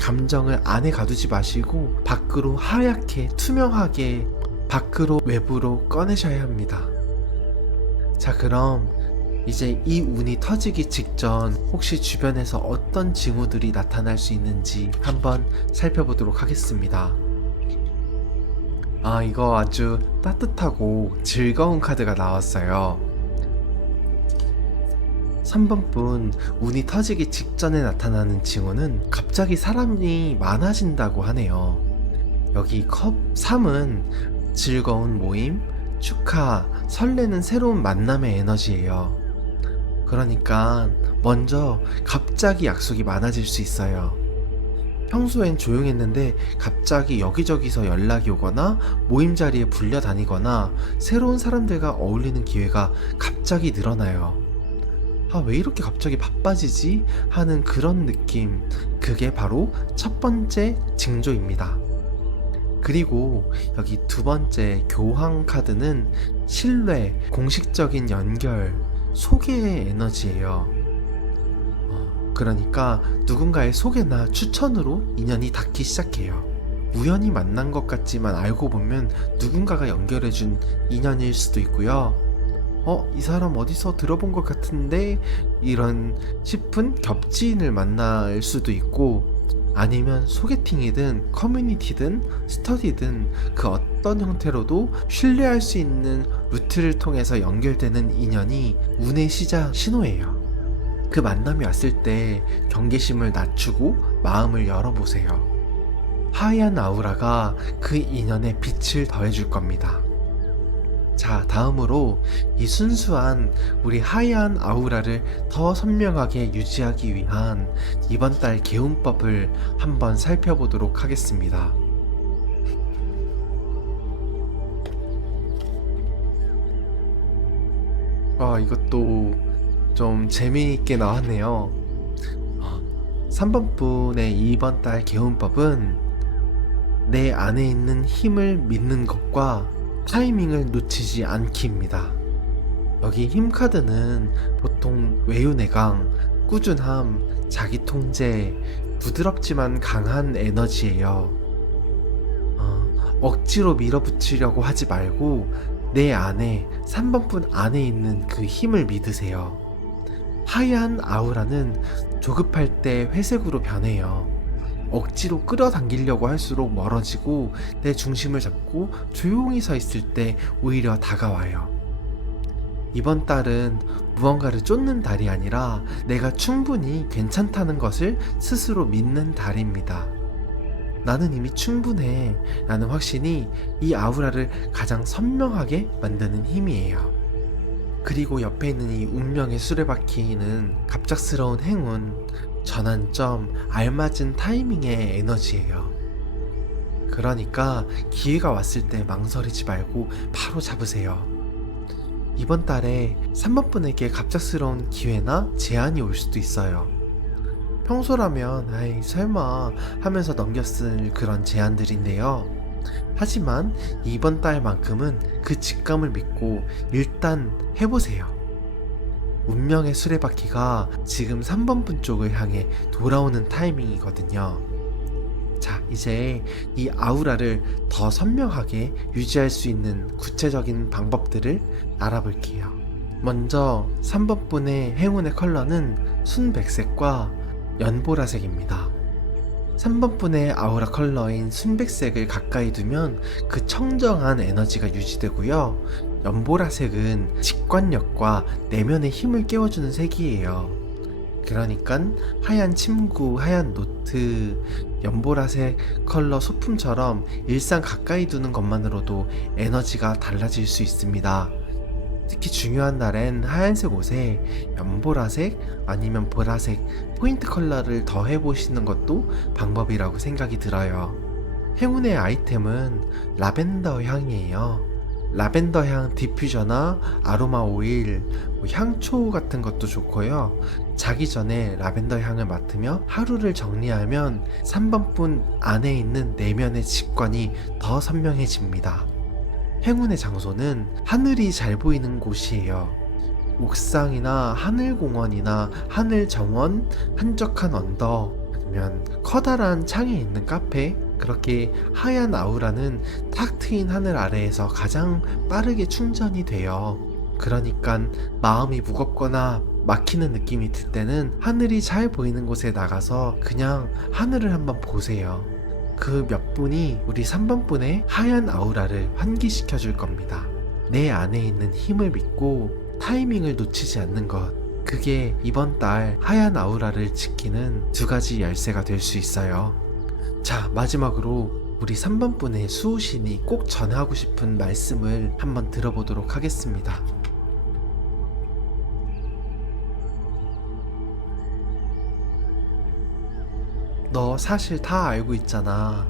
감정을 안에 가두지 마시고 밖으로 하얗게 투명하게 밖으로 외부로 꺼내셔야 합니다. 자, 그럼 이제 이 운이 터지기 직전 혹시 주변에서 어떤 징후들이 나타날 수 있는지 한번 살펴보도록 하겠습니다. 이거 아주 따뜻하고 즐거운 카드가 나왔어요. 3번분, 운이 터지기 직전에 나타나는 징후는 갑자기 사람이 많아진다고 하네요. 여기 컵 3은 즐거운 모임, 축하, 설레는 새로운 만남의 에너지예요. 그러니까 먼저 갑자기 약속이 많아질 수 있어요. 평소엔 조용했는데 갑자기 여기저기서 연락이 오거나 모임 자리에 불려 다니거나 새로운 사람들과 어울리는 기회가 갑자기 늘어나요. 왜 이렇게 갑자기 바빠지지? 하는 그런 느낌. 그게 바로 첫 번째 징조입니다. 그리고 여기 두 번째 교황 카드는 신뢰, 공식적인 연결, 소개의 에너지예요. 그러니까 누군가의 소개나 추천으로 인연이 닿기 시작해요. 우연히 만난 것 같지만 알고 보면 누군가가 연결해준 인연일 수도 있고요. 이 사람 어디서 들어본 것 같은데? 이런 싶은 겹지인을 만날 수도 있고, 아니면 소개팅이든 커뮤니티든 스터디든 그 어떤 형태로도 신뢰할 수 있는 루트를 통해서 연결되는 인연이 운의 시작 신호예요. 그 만남이 왔을 때 경계심을 낮추고 마음을 열어보세요. 하얀 아우라가 그 인연에 빛을 더해줄 겁니다. 자, 다음으로 이 순수한 우리 하얀 아우라를 더 선명하게 유지하기 위한 이번 달 개운법을 한번 살펴보도록 하겠습니다. 이것도 좀 재미있게 나왔네요. 3번분의 이번 달 개운법은 내 안에 있는 힘을 믿는 것과 타이밍을 놓치지 않기입니다. 여기 힘 카드는 보통 외유내강, 꾸준함, 자기 통제, 부드럽지만 강한 에너지예요. 억지로 밀어붙이려고 하지 말고 내 안에 3번분 안에 있는 그 힘을 믿으세요. 하얀 아우라는 조급할 때 회색으로 변해요. 억지로 끌어당기려고 할수록 멀어지고 내 중심을 잡고 조용히 서 있을 때 오히려 다가와요. 이번 달은 무언가를 쫓는 달이 아니라 내가 충분히 괜찮다는 것을 스스로 믿는 달입니다. 나는 이미 충분해 라는 확신이 이 아우라를 가장 선명하게 만드는 힘이에요. 그리고 옆에 있는 이 운명의 수레바퀴는 갑작스러운 행운, 전환점, 알맞은 타이밍의 에너지예요. 그러니까 기회가 왔을 때 망설이지 말고 바로 잡으세요. 이번 달에 3번분에게 갑작스러운 기회나 제안이 올 수도 있어요. 평소라면 설마 하면서 넘겼을 그런 제안들인데요. 하지만 이번 달만큼은 그 직감을 믿고 일단 해보세요. 운명의 수레바퀴가 지금 3번분 쪽을 향해 돌아오는 타이밍이거든요. 자, 이제 이 아우라를 더 선명하게 유지할 수 있는 구체적인 방법들을 알아볼게요. 먼저 3번분의 행운의 컬러는 순백색과 연보라색입니다. 3번분의 아우라 컬러인 순백색을 가까이 두면 그 청정한 에너지가 유지되고요. 연보라색은 직관력과 내면의 힘을 깨워주는 색이에요. 그러니까 하얀 침구, 하얀 노트, 연보라색 컬러 소품처럼 일상 가까이 두는 것만으로도 에너지가 달라질 수 있습니다. 특히 중요한 날엔 하얀색 옷에 연보라색 아니면 보라색 포인트 컬러를 더해보시는 것도 방법이라고 생각이 들어요. 행운의 아이템은 라벤더 향이에요. 라벤더 향 디퓨저나 아로마 오일, 향초 같은 것도 좋고요. 자기 전에 라벤더 향을 맡으며 하루를 정리하면 3번분 안에 있는 내면의 직관이 더 선명해집니다. 행운의 장소는 하늘이 잘 보이는 곳이에요. 옥상이나 하늘공원이나 하늘정원, 한적한 언덕, 아니면 커다란 창에 있는 카페, 그렇게 하얀 아우라는 탁 트인 하늘 아래에서 가장 빠르게 충전이 돼요. 그러니까 마음이 무겁거나 막히는 느낌이 들 때는 하늘이 잘 보이는 곳에 나가서 그냥 하늘을 한번 보세요. 그 몇 분이 우리 3번 분의 하얀 아우라를 환기시켜 줄 겁니다. 내 안에 있는 힘을 믿고 타이밍을 놓치지 않는 것. 그게 이번 달 하얀 아우라를 지키는 두 가지 열쇠가 될 수 있어요. 자, 마지막으로 우리 3번 분의 수호신이 꼭 전하고 싶은 말씀을 한번 들어보도록 하겠습니다. 너 사실 다 알고 있잖아.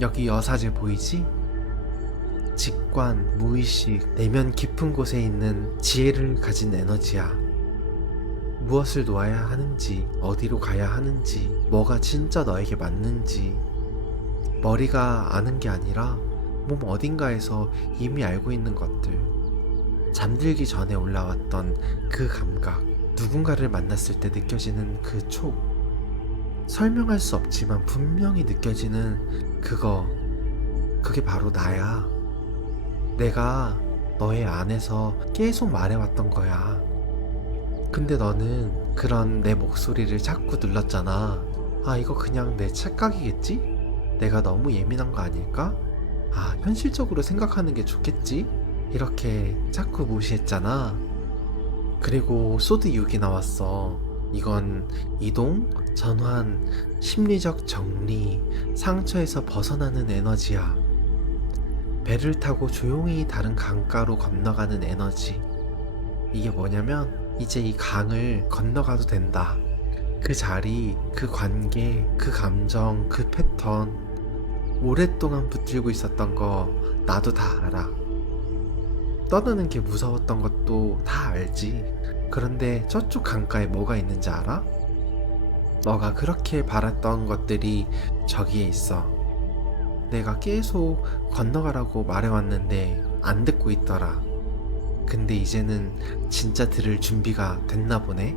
여기 여사제 보이지? 직관, 무의식, 내면 깊은 곳에 있는 지혜를 가진 에너지야. 무엇을 놓아야 하는지, 어디로 가야 하는지, 뭐가 진짜 너에게 맞는지. 머리가 아는 게 아니라 몸 어딘가에서 이미 알고 있는 것들. 잠들기 전에 올라왔던 그 감각. 누군가를 만났을 때 느껴지는 그 촉. 설명할 수 없지만 분명히 느껴지는 그거. 그게 바로 나야. 내가 너의 안에서 계속 말해왔던 거야. 근데 너는 그런 내 목소리를 자꾸 눌렀잖아. 아, 이거 그냥 내 착각이겠지? 내가 너무 예민한 거 아닐까? 아, 현실적으로 생각하는 게 좋겠지? 이렇게 자꾸 무시했잖아. 그리고 소드 6이 나왔어. 이건 이동, 전환, 심리적 정리, 상처에서 벗어나는 에너지야. 배를 타고 조용히 다른 강가로 건너가는 에너지. 이게 뭐냐면 이제 이 강을 건너가도 된다. 그 자리, 그 관계, 그 감정, 그 패턴. 오랫동안 붙들고 있었던 거 나도 다 알아. 떠나는 게 무서웠던 것도 다 알지. 그런데 저쪽 강가에 뭐가 있는지 알아? 너가 그렇게 바랐던 것들이 저기에 있어. 내가 계속 건너가라고 말해왔는데 안 듣고 있더라. 근데 이제는 진짜 들을 준비가 됐나 보네.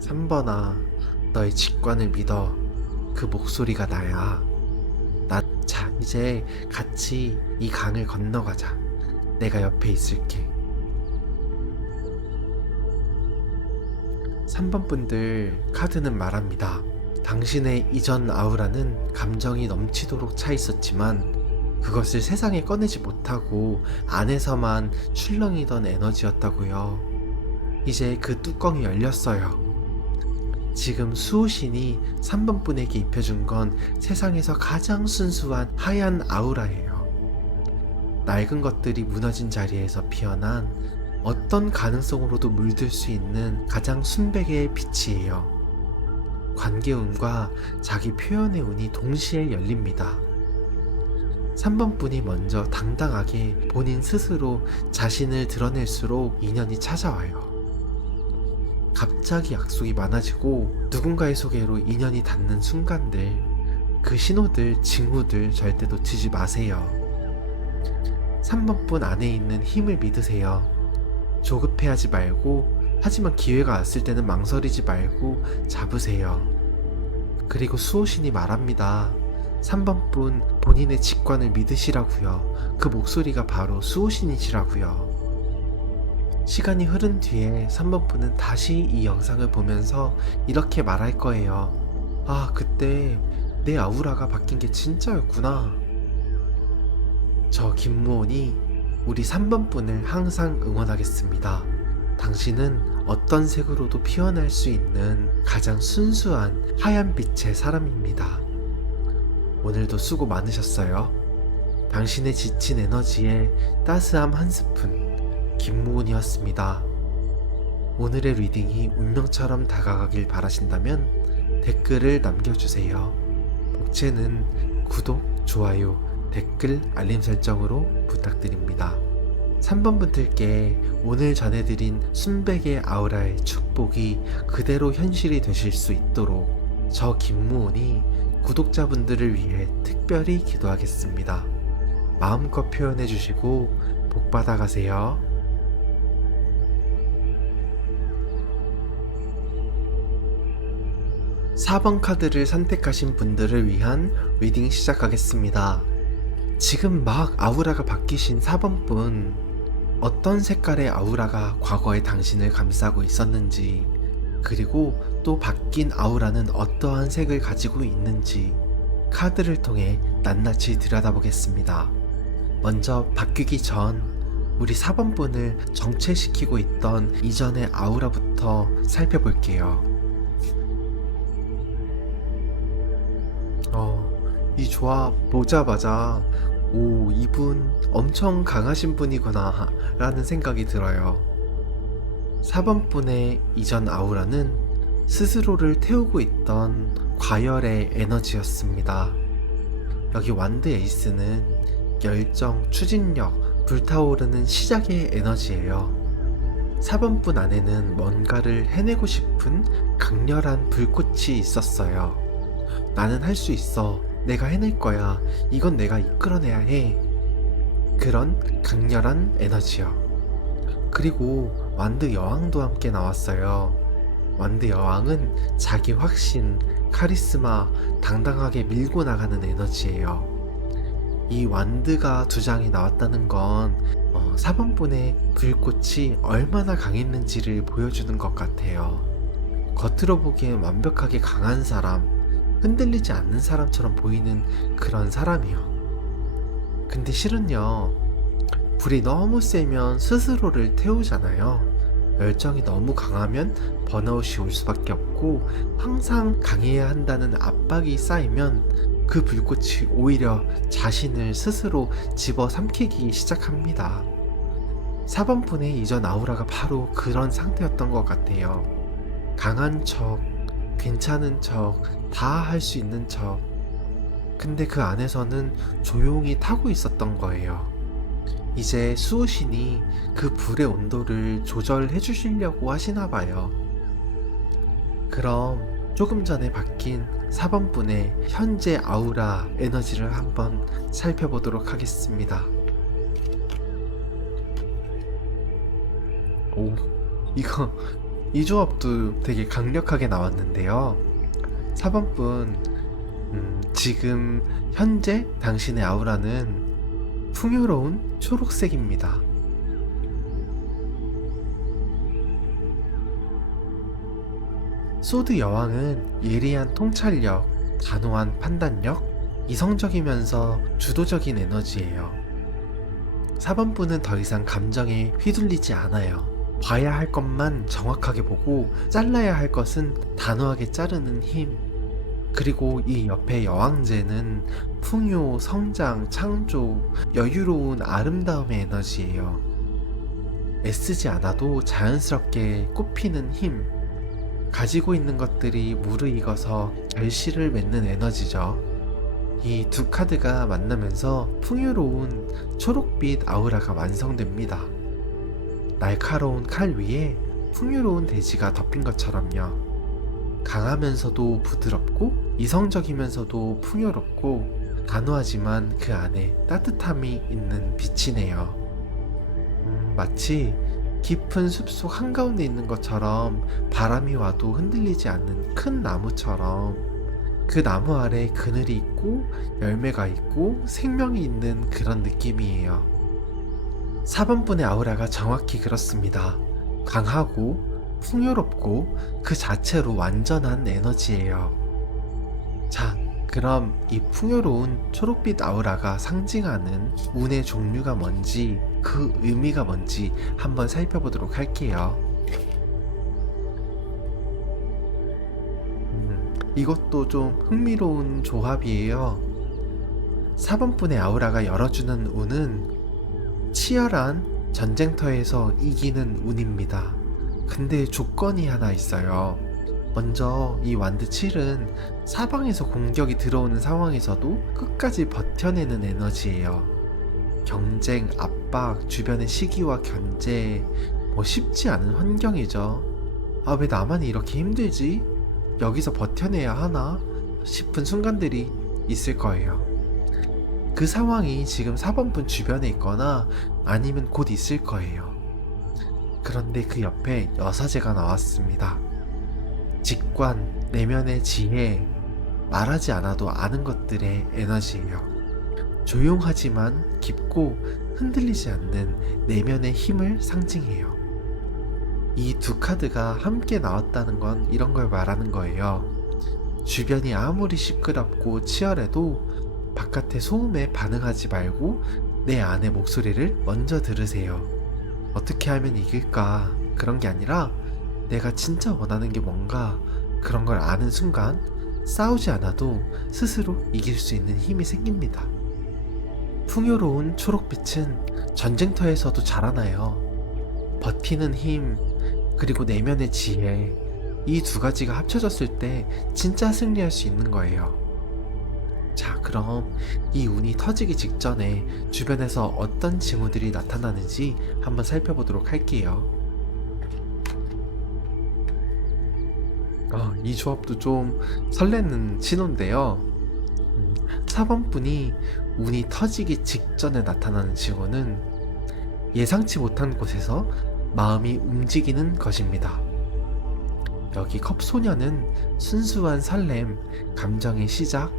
3번아, 너의 직관을 믿어. 그 목소리가 나야. 자, 이제 같이 이 강을 건너가자. 내가 옆에 있을게. 3번 분들, 카드는 말합니다. 당신의 이전 아우라는 감정이 넘치도록 차 있었지만 그것을 세상에 꺼내지 못하고 안에서만 출렁이던 에너지였다고요. 이제 그 뚜껑이 열렸어요. 지금 수호신이 3번 분에게 입혀준 건 세상에서 가장 순수한 하얀 아우라예요. 낡은 것들이 무너진 자리에서 피어난 어떤 가능성으로도 물들 수 있는 가장 순백의 빛이에요. 관계운과 자기 표현의 운이 동시에 열립니다. 3번 분이 먼저 당당하게 본인 스스로 자신을 드러낼수록 인연이 찾아와요. 갑자기 약속이 많아지고 누군가의 소개로 인연이 닿는 순간들, 그 신호들, 징후들 절대 놓치지 마세요. 3번 분 안에 있는 힘을 믿으세요. 조급해하지 말고, 하지만 기회가 왔을 때는 망설이지 말고 잡으세요. 그리고 수호신이 말합니다. 3번 분 본인의 직관을 믿으시라고요. 그 목소리가 바로 수호신이시라고요. 시간이 흐른 뒤에 3번 분은 다시 이 영상을 보면서 이렇게 말할 거예요. 아, 그때 내 아우라가 바뀐 게 진짜였구나. 저 김무온이 우리 3번 분을 항상 응원하겠습니다. 당신은 어떤 색으로도 피어날 수 있는 가장 순수한 하얀 빛의 사람입니다. 오늘도 수고 많으셨어요. 당신의 지친 에너지에 따스함 한 스푼, 김무은이었습니다. 오늘의 리딩이 운명처럼 다가가길 바라신다면 댓글을 남겨주세요. 복채는 구독, 좋아요, 댓글, 알림 설정으로 부탁드립니다. 3번 분들께 오늘 전해드린 순백의 아우라의 축복이 그대로 현실이 되실 수 있도록 저 김무온이 구독자분들을 위해 특별히 기도하겠습니다. 마음껏 표현해주시고 복 받아가세요. 4번 카드를 선택하신 분들을 위한 리딩 시작하겠습니다. 지금 막 아우라가 바뀌신 4번 분, 어떤 색깔의 아우라가 과거의 당신을 감싸고 있었는지, 그리고 또 바뀐 아우라는 어떠한 색을 가지고 있는지 카드를 통해 낱낱이 들여다보겠습니다. 먼저 바뀌기 전 우리 4번분을 정체시키고 있던 이전의 아우라부터 살펴볼게요. 이 조합 보자마자 오, 이분 엄청 강하신 분이구나 라는 생각이 들어요. 4번분의 이전 아우라는 스스로를 태우고 있던 과열의 에너지였습니다. 여기 완드 에이스는 열정, 추진력, 불타오르는 시작의 에너지예요. 4번분 안에는 뭔가를 해내고 싶은 강렬한 불꽃이 있었어요. 나는 할 수 있어. 내가 해낼 거야. 이건 내가 이끌어내야 해. 그런 강렬한 에너지요. 그리고 완드 여왕도 함께 나왔어요. 완드 여왕은 자기 확신, 카리스마, 당당하게 밀고 나가는 에너지예요. 이 완드가 두 장이 나왔다는 건 4번분의 불꽃이 얼마나 강했는지를 보여주는 것 같아요. 겉으로 보기엔 완벽하게 강한 사람, 흔들리지 않는 사람처럼 보이는 그런 사람이요. 근데 실은요, 불이 너무 세면 스스로를 태우잖아요. 열정이 너무 강하면 번아웃이 올 수밖에 없고, 항상 강해야 한다는 압박이 쌓이면 그 불꽃이 오히려 자신을 스스로 집어삼키기 시작합니다. 4번분의 이전 아우라가 바로 그런 상태였던 것 같아요. 강한 척, 괜찮은 척, 다 할 수 있는 척. 근데 그 안에서는 조용히 타고 있었던 거예요. 이제 수호신이 그 불의 온도를 조절해 주시려고 하시나 봐요. 그럼 조금 전에 바뀐 4번분의 현재 아우라 에너지를 한번 살펴보도록 하겠습니다. 오, 이 조합도 되게 강력하게 나왔는데요. 4번분, 지금 현재 당신의 아우라는 풍요로운 초록색입니다. 소드 여왕은 예리한 통찰력, 단호한 판단력, 이성적이면서 주도적인 에너지예요. 4번분은 더 이상 감정에 휘둘리지 않아요. 봐야 할 것만 정확하게 보고 잘라야 할 것은 단호하게 자르는 힘. 그리고 이 옆에 여왕제는 풍요, 성장, 창조, 여유로운 아름다움의 에너지예요. 애쓰지 않아도 자연스럽게 꽃피는 힘. 가지고 있는 것들이 무르익어서 결실을 맺는 에너지죠. 이 두 카드가 만나면서 풍요로운 초록빛 아우라가 완성됩니다. 날카로운 칼 위에 풍요로운 대지가 덮인 것처럼요. 강하면서도 부드럽고 이성적이면서도 풍요롭고 단호하지만 그 안에 따뜻함이 있는 빛이네요. 마치 깊은 숲속 한가운데 있는 것처럼 바람이 와도 흔들리지 않는 큰 나무처럼 그 나무 아래 그늘이 있고 열매가 있고 생명이 있는 그런 느낌이에요. 4번분의 아우라가 정확히 그렇습니다. 강하고 풍요롭고 그 자체로 완전한 에너지예요. 자, 그럼 이 풍요로운 초록빛 아우라가 상징하는 운의 종류가 뭔지, 그 의미가 뭔지 한번 살펴보도록 할게요. 이것도 좀 흥미로운 조합이에요. 4번분의 아우라가 열어주는 운은 치열한 전쟁터에서 이기는 운입니다. 근데 조건이 하나 있어요. 먼저 이 완드 7은 사방에서 공격이 들어오는 상황에서도 끝까지 버텨내는 에너지예요. 경쟁, 압박, 주변의 시기와 견제, 쉽지 않은 환경이죠. 아, 왜 나만 이렇게 힘들지? 여기서 버텨내야 하나? 싶은 순간들이 있을 거예요. 그 상황이 지금 4번분 주변에 있거나 아니면 곧 있을 거예요. 그런데 그 옆에 여사제가 나왔습니다. 직관, 내면의 지혜, 말하지 않아도 아는 것들의 에너지예요. 조용하지만 깊고 흔들리지 않는 내면의 힘을 상징해요. 이 두 카드가 함께 나왔다는 건 이런 걸 말하는 거예요. 주변이 아무리 시끄럽고 치열해도 바깥의 소음에 반응하지 말고 내 안의 목소리를 먼저 들으세요. 어떻게 하면 이길까? 그런 게 아니라 내가 진짜 원하는 게 뭔가 그런 걸 아는 순간 싸우지 않아도 스스로 이길 수 있는 힘이 생깁니다. 풍요로운 초록빛은 전쟁터에서도 자라나요. 버티는 힘, 그리고 내면의 지혜, 이 두 가지가 합쳐졌을 때 진짜 승리할 수 있는 거예요. 자, 그럼 이 운이 터지기 직전에 주변에서 어떤 징후들이 나타나는지 한번 살펴보도록 할게요. 이 조합도 좀 설레는 신호인데요. 4번분이 운이 터지기 직전에 나타나는 징후는 예상치 못한 곳에서 마음이 움직이는 것입니다. 여기 컵소녀는 순수한 설렘, 감정의 시작,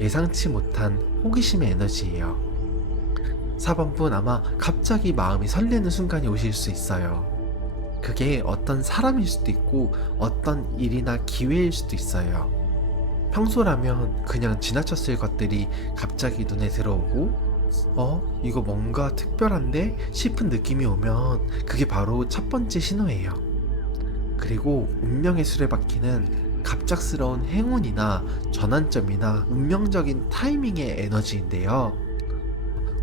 예상치 못한 호기심의 에너지예요. 4번분 아마 갑자기 마음이 설레는 순간이 오실 수 있어요. 그게 어떤 사람일 수도 있고 어떤 일이나 기회일 수도 있어요. 평소라면 그냥 지나쳤을 것들이 갑자기 눈에 들어오고 이거 뭔가 특별한데 싶은 느낌이 오면 그게 바로 첫 번째 신호예요. 그리고 운명의 수레바퀴는 갑작스러운 행운이나 전환점이나 운명적인 타이밍의 에너지인데요.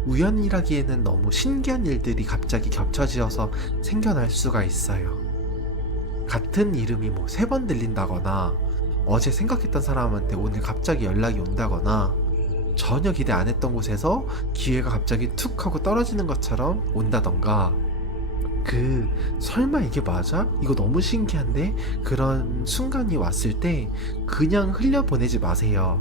우연이라기에는 너무 신기한 일들이 갑자기 겹쳐지어서 생겨날 수가 있어요. 같은 이름이 3번 들린다거나 어제 생각했던 사람한테 오늘 갑자기 연락이 온다거나 전혀 기대 안 했던 곳에서 기회가 갑자기 툭 하고 떨어지는 것처럼 온다던가 설마 이게 맞아? 이거 너무 신기한데? 그런 순간이 왔을 때 그냥 흘려보내지 마세요.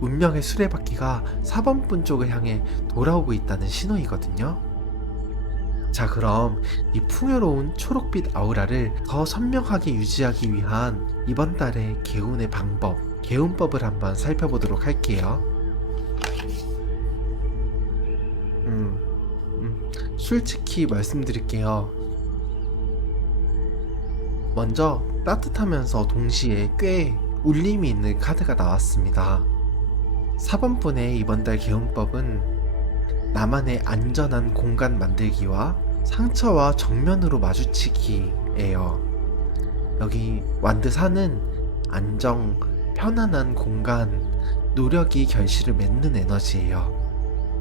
운명의 수레바퀴가 4번분 쪽을 향해 돌아오고 있다는 신호이거든요. 자, 그럼 이 풍요로운 초록빛 아우라를 더 선명하게 유지하기 위한 이번 달의 개운의 방법, 개운법을 한번 살펴보도록 할게요. 솔직히 말씀드릴게요. 먼저 따뜻하면서 동시에 꽤 울림이 있는 카드가 나왔습니다. 4번분의 이번 달 개운법은 나만의 안전한 공간 만들기와 상처와 정면으로 마주치기예요. 여기 완드 4는 안정, 편안한 공간, 노력이 결실을 맺는 에너지예요.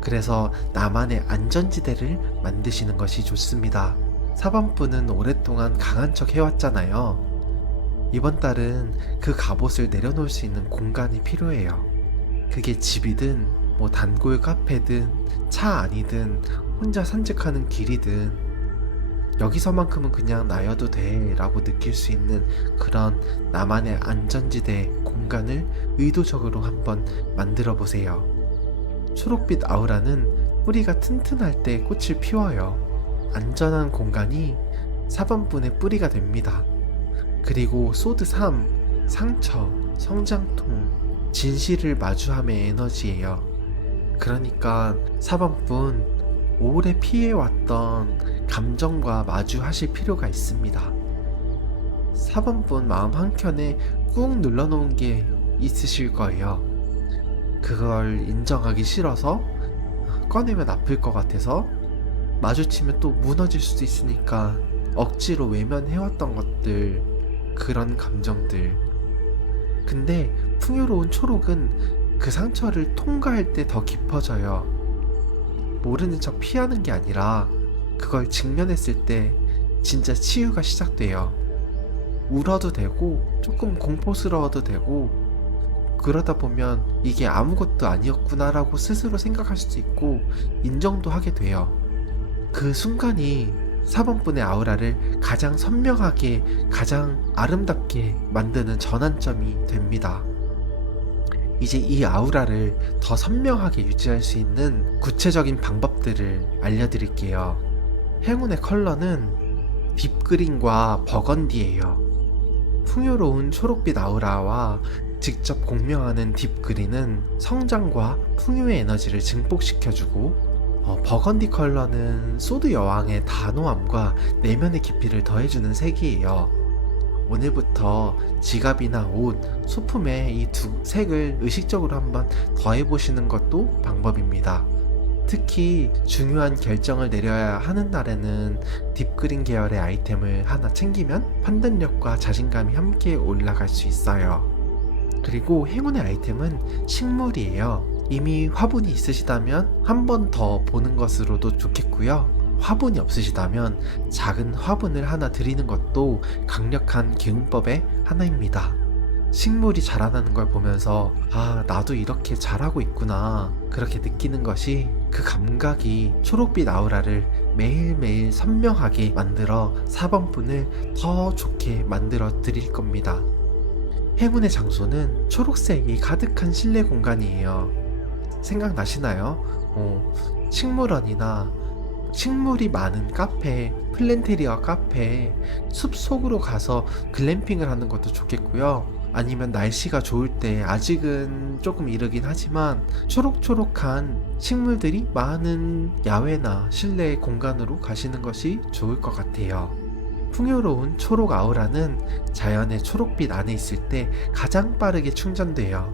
그래서 나만의 안전지대를 만드시는 것이 좋습니다. 4번분은 오랫동안 강한 척 해왔잖아요. 이번 달은 그 갑옷을 내려놓을 수 있는 공간이 필요해요. 그게 집이든 단골 카페든 차 안이든 혼자 산책하는 길이든 여기서만큼은 그냥 나여도 돼 라고 느낄 수 있는 그런 나만의 안전지대 공간을 의도적으로 한번 만들어 보세요. 초록빛 아우라는 뿌리가 튼튼할 때 꽃을 피워요. 안전한 공간이 4번분의 뿌리가 됩니다. 그리고 소드 3, 상처, 성장통, 진실을 마주함의 에너지예요. 그러니까 4번분 오래 피해왔던 감정과 마주하실 필요가 있습니다. 4번분 마음 한켠에 꾹 눌러놓은 게 있으실 거예요. 그걸 인정하기 싫어서 꺼내면 아플 것 같아서 마주치면 또 무너질 수도 있으니까 억지로 외면해왔던 것들, 그런 감정들. 근데 풍요로운 초록은 그 상처를 통과할 때 더 깊어져요. 모르는 척 피하는 게 아니라 그걸 직면했을 때 진짜 치유가 시작돼요. 울어도 되고 조금 공포스러워도 되고 그러다 보면 이게 아무것도 아니었구나 라고 스스로 생각할 수도 있고 인정도 하게 돼요. 그 순간이 4번분의 아우라를 가장 선명하게, 가장 아름답게 만드는 전환점이 됩니다. 이제 이 아우라를 더 선명하게 유지할 수 있는 구체적인 방법들을 알려드릴게요. 행운의 컬러는 딥그린과 버건디예요. 풍요로운 초록빛 아우라와 직접 공명하는 딥그린은 성장과 풍요의 에너지를 증폭시켜주고, 버건디 컬러는 소드 여왕의 단호함과 내면의 깊이를 더해주는 색이에요. 오늘부터 지갑이나 옷, 소품에 이 두 색을 의식적으로 한번 더해보시는 것도 방법입니다. 특히 중요한 결정을 내려야 하는 날에는 딥그린 계열의 아이템을 하나 챙기면 판단력과 자신감이 함께 올라갈 수 있어요. 그리고 행운의 아이템은 식물이에요. 이미 화분이 있으시다면 한 번 더 보는 것으로도 좋겠고요. 화분이 없으시다면 작은 화분을 하나 드리는 것도 강력한 기운법의 하나입니다. 식물이 자라나는 걸 보면서 아, 나도 이렇게 자라고 있구나, 그렇게 느끼는 것이, 그 감각이 초록빛 아우라를 매일매일 선명하게 만들어 4번 분을 더 좋게 만들어 드릴 겁니다. 행운의 장소는 초록색이 가득한 실내 공간이에요. 생각나시나요? 식물원이나 식물이 많은 카페, 플랜테리아 카페, 숲속으로 가서 글램핑을 하는 것도 좋겠고요. 아니면 날씨가 좋을 때, 아직은 조금 이르긴 하지만 초록초록한 식물들이 많은 야외나 실내 공간으로 가시는 것이 좋을 것 같아요. 풍요로운 초록 아우라는 자연의 초록빛 안에 있을 때 가장 빠르게 충전돼요.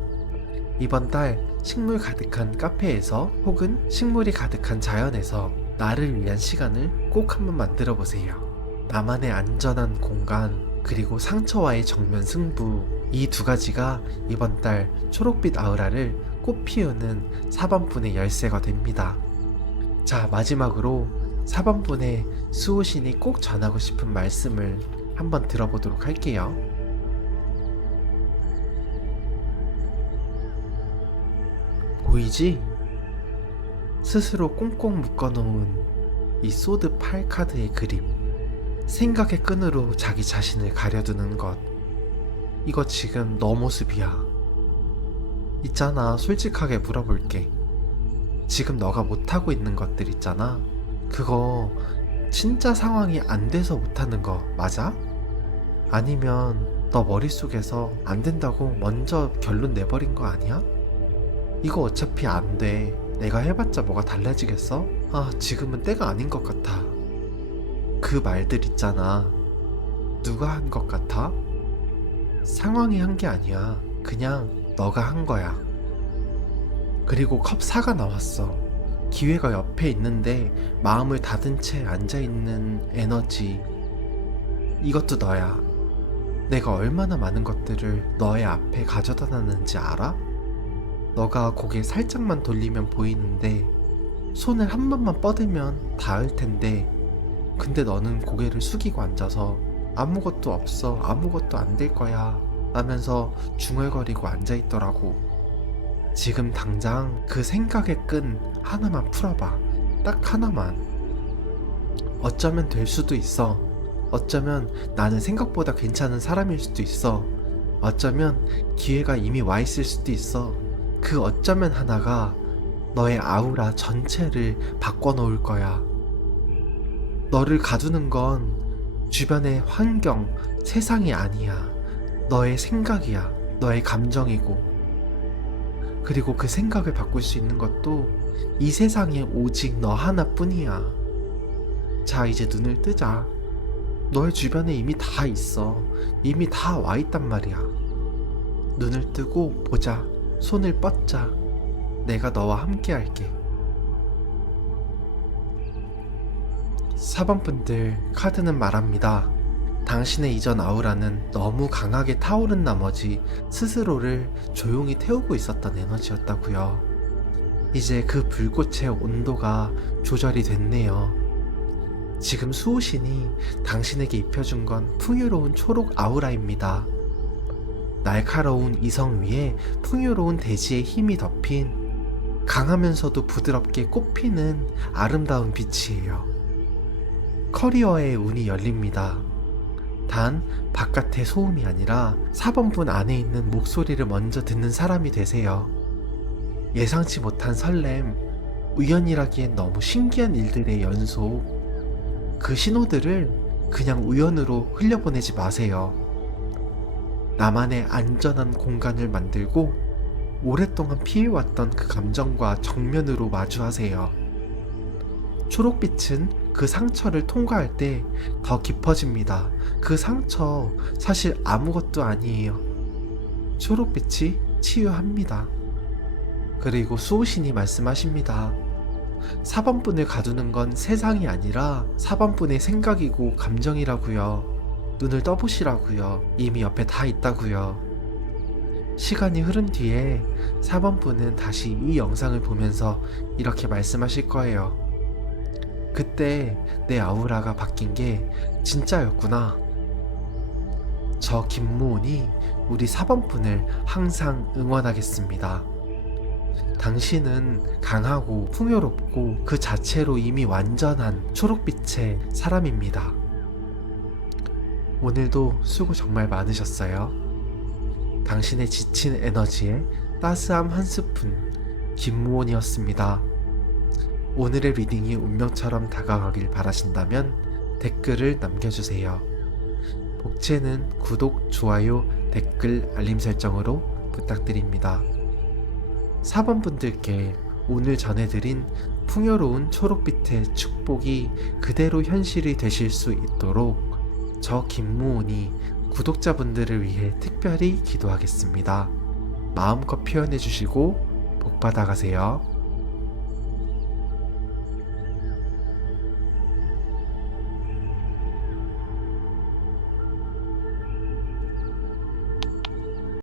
이번 달 식물 가득한 카페에서 혹은 식물이 가득한 자연에서 나를 위한 시간을 꼭 한번 만들어 보세요. 나만의 안전한 공간, 그리고 상처와의 정면 승부, 이 두 가지가 이번 달 초록빛 아우라를 꽃 피우는 4번분의 열쇠가 됩니다. 자, 마지막으로 4번분의 수호신이 꼭 전하고 싶은 말씀을 한번 들어보도록 할게요. 보이지? 스스로 꽁꽁 묶어놓은 이 소드 8카드의 그림, 생각의 끈으로 자기 자신을 가려두는 것, 이거 지금 너 모습이야. 있잖아, 솔직하게 물어볼게. 지금 너가 못하고 있는 것들 있잖아, 그거 진짜 상황이 안 돼서 못하는 거 맞아? 아니면 너 머릿속에서 안 된다고 먼저 결론 내버린 거 아니야? 이거 어차피 안 돼, 내가 해봤자 뭐가 달라지겠어? 아, 지금은 때가 아닌 것 같아. 그 말들 있잖아, 누가 한 것 같아? 상황이 한 게 아니야. 그냥 너가 한 거야. 그리고 컵 4가 나왔어. 기회가 옆에 있는데 마음을 닫은 채 앉아있는 에너지, 이것도 너야. 내가 얼마나 많은 것들을 너의 앞에 가져다 놨는지 알아? 너가 고개 살짝만 돌리면 보이는데, 손을 한 번만 뻗으면 닿을 텐데, 근데 너는 고개를 숙이고 앉아서 아무것도 없어, 아무것도 안 될 거야 라면서 중얼거리고 앉아있더라고. 지금 당장 그 생각의 끈 하나만 풀어봐. 딱 하나만. 어쩌면 될 수도 있어. 어쩌면 나는 생각보다 괜찮은 사람일 수도 있어. 어쩌면 기회가 이미 와 있을 수도 있어. 그 어쩌면 하나가 너의 아우라 전체를 바꿔놓을 거야. 너를 가두는 건 주변의 환경, 세상이 아니야. 너의 생각이야. 너의 감정이고. 그리고 그 생각을 바꿀 수 있는 것도 이 세상에 오직 너 하나뿐이야. 자, 이제 눈을 뜨자. 너의 주변에 이미 다 있어. 이미 다 와 있단 말이야. 눈을 뜨고 보자. 손을 뻗자. 내가 너와 함께 할게. 4번 분들, 카드는 말합니다. 당신의 이전 아우라는 너무 강하게 타오른 나머지 스스로를 조용히 태우고 있었던 에너지였다고요. 이제 그 불꽃의 온도가 조절이 됐네요. 지금 수호신이 당신에게 입혀준 건 풍요로운 초록 아우라입니다. 날카로운 이성 위에 풍요로운 대지의 힘이 덮인 강하면서도 부드럽게 꽃피는 아름다운 빛이에요. 커리어의 운이 열립니다. 단 바깥의 소음이 아니라 4번분 안에 있는 목소리를 먼저 듣는 사람이 되세요. 예상치 못한 설렘, 우연이라기엔 너무 신기한 일들의 연속, 그 신호들을 그냥 우연으로 흘려보내지 마세요. 나만의 안전한 공간을 만들고 오랫동안 피해왔던 그 감정과 정면으로 마주하세요. 초록빛은 그 상처를 통과할 때 더 깊어집니다. 그 상처 사실 아무것도 아니에요. 초록빛이 치유합니다. 그리고 수호신이 말씀하십니다. 4번분을 가두는 건 세상이 아니라 4번분의 생각이고 감정이라고요. 눈을 떠보시라고요. 이미 옆에 다 있다고요. 시간이 흐른 뒤에 4번분은 다시 이 영상을 보면서 이렇게 말씀하실 거예요. 그때 내 아우라가 바뀐 게 진짜였구나. 저 김무온이 우리 4번분을 항상 응원하겠습니다. 당신은 강하고 풍요롭고 그 자체로 이미 완전한 초록빛의 사람입니다. 오늘도 수고 정말 많으셨어요. 당신의 지친 에너지에 따스함 한 스푼, 김무온이었습니다. 오늘의 리딩이 운명처럼 다가가길 바라신다면 댓글을 남겨주세요. 복채는 구독, 좋아요, 댓글, 알림 설정으로 부탁드립니다. 4번 분들께 오늘 전해드린 풍요로운 초록빛의 축복이 그대로 현실이 되실 수 있도록 저 김무온이 구독자분들을 위해 특별히 기도하겠습니다. 마음껏 표현해주시고 복 받아가세요.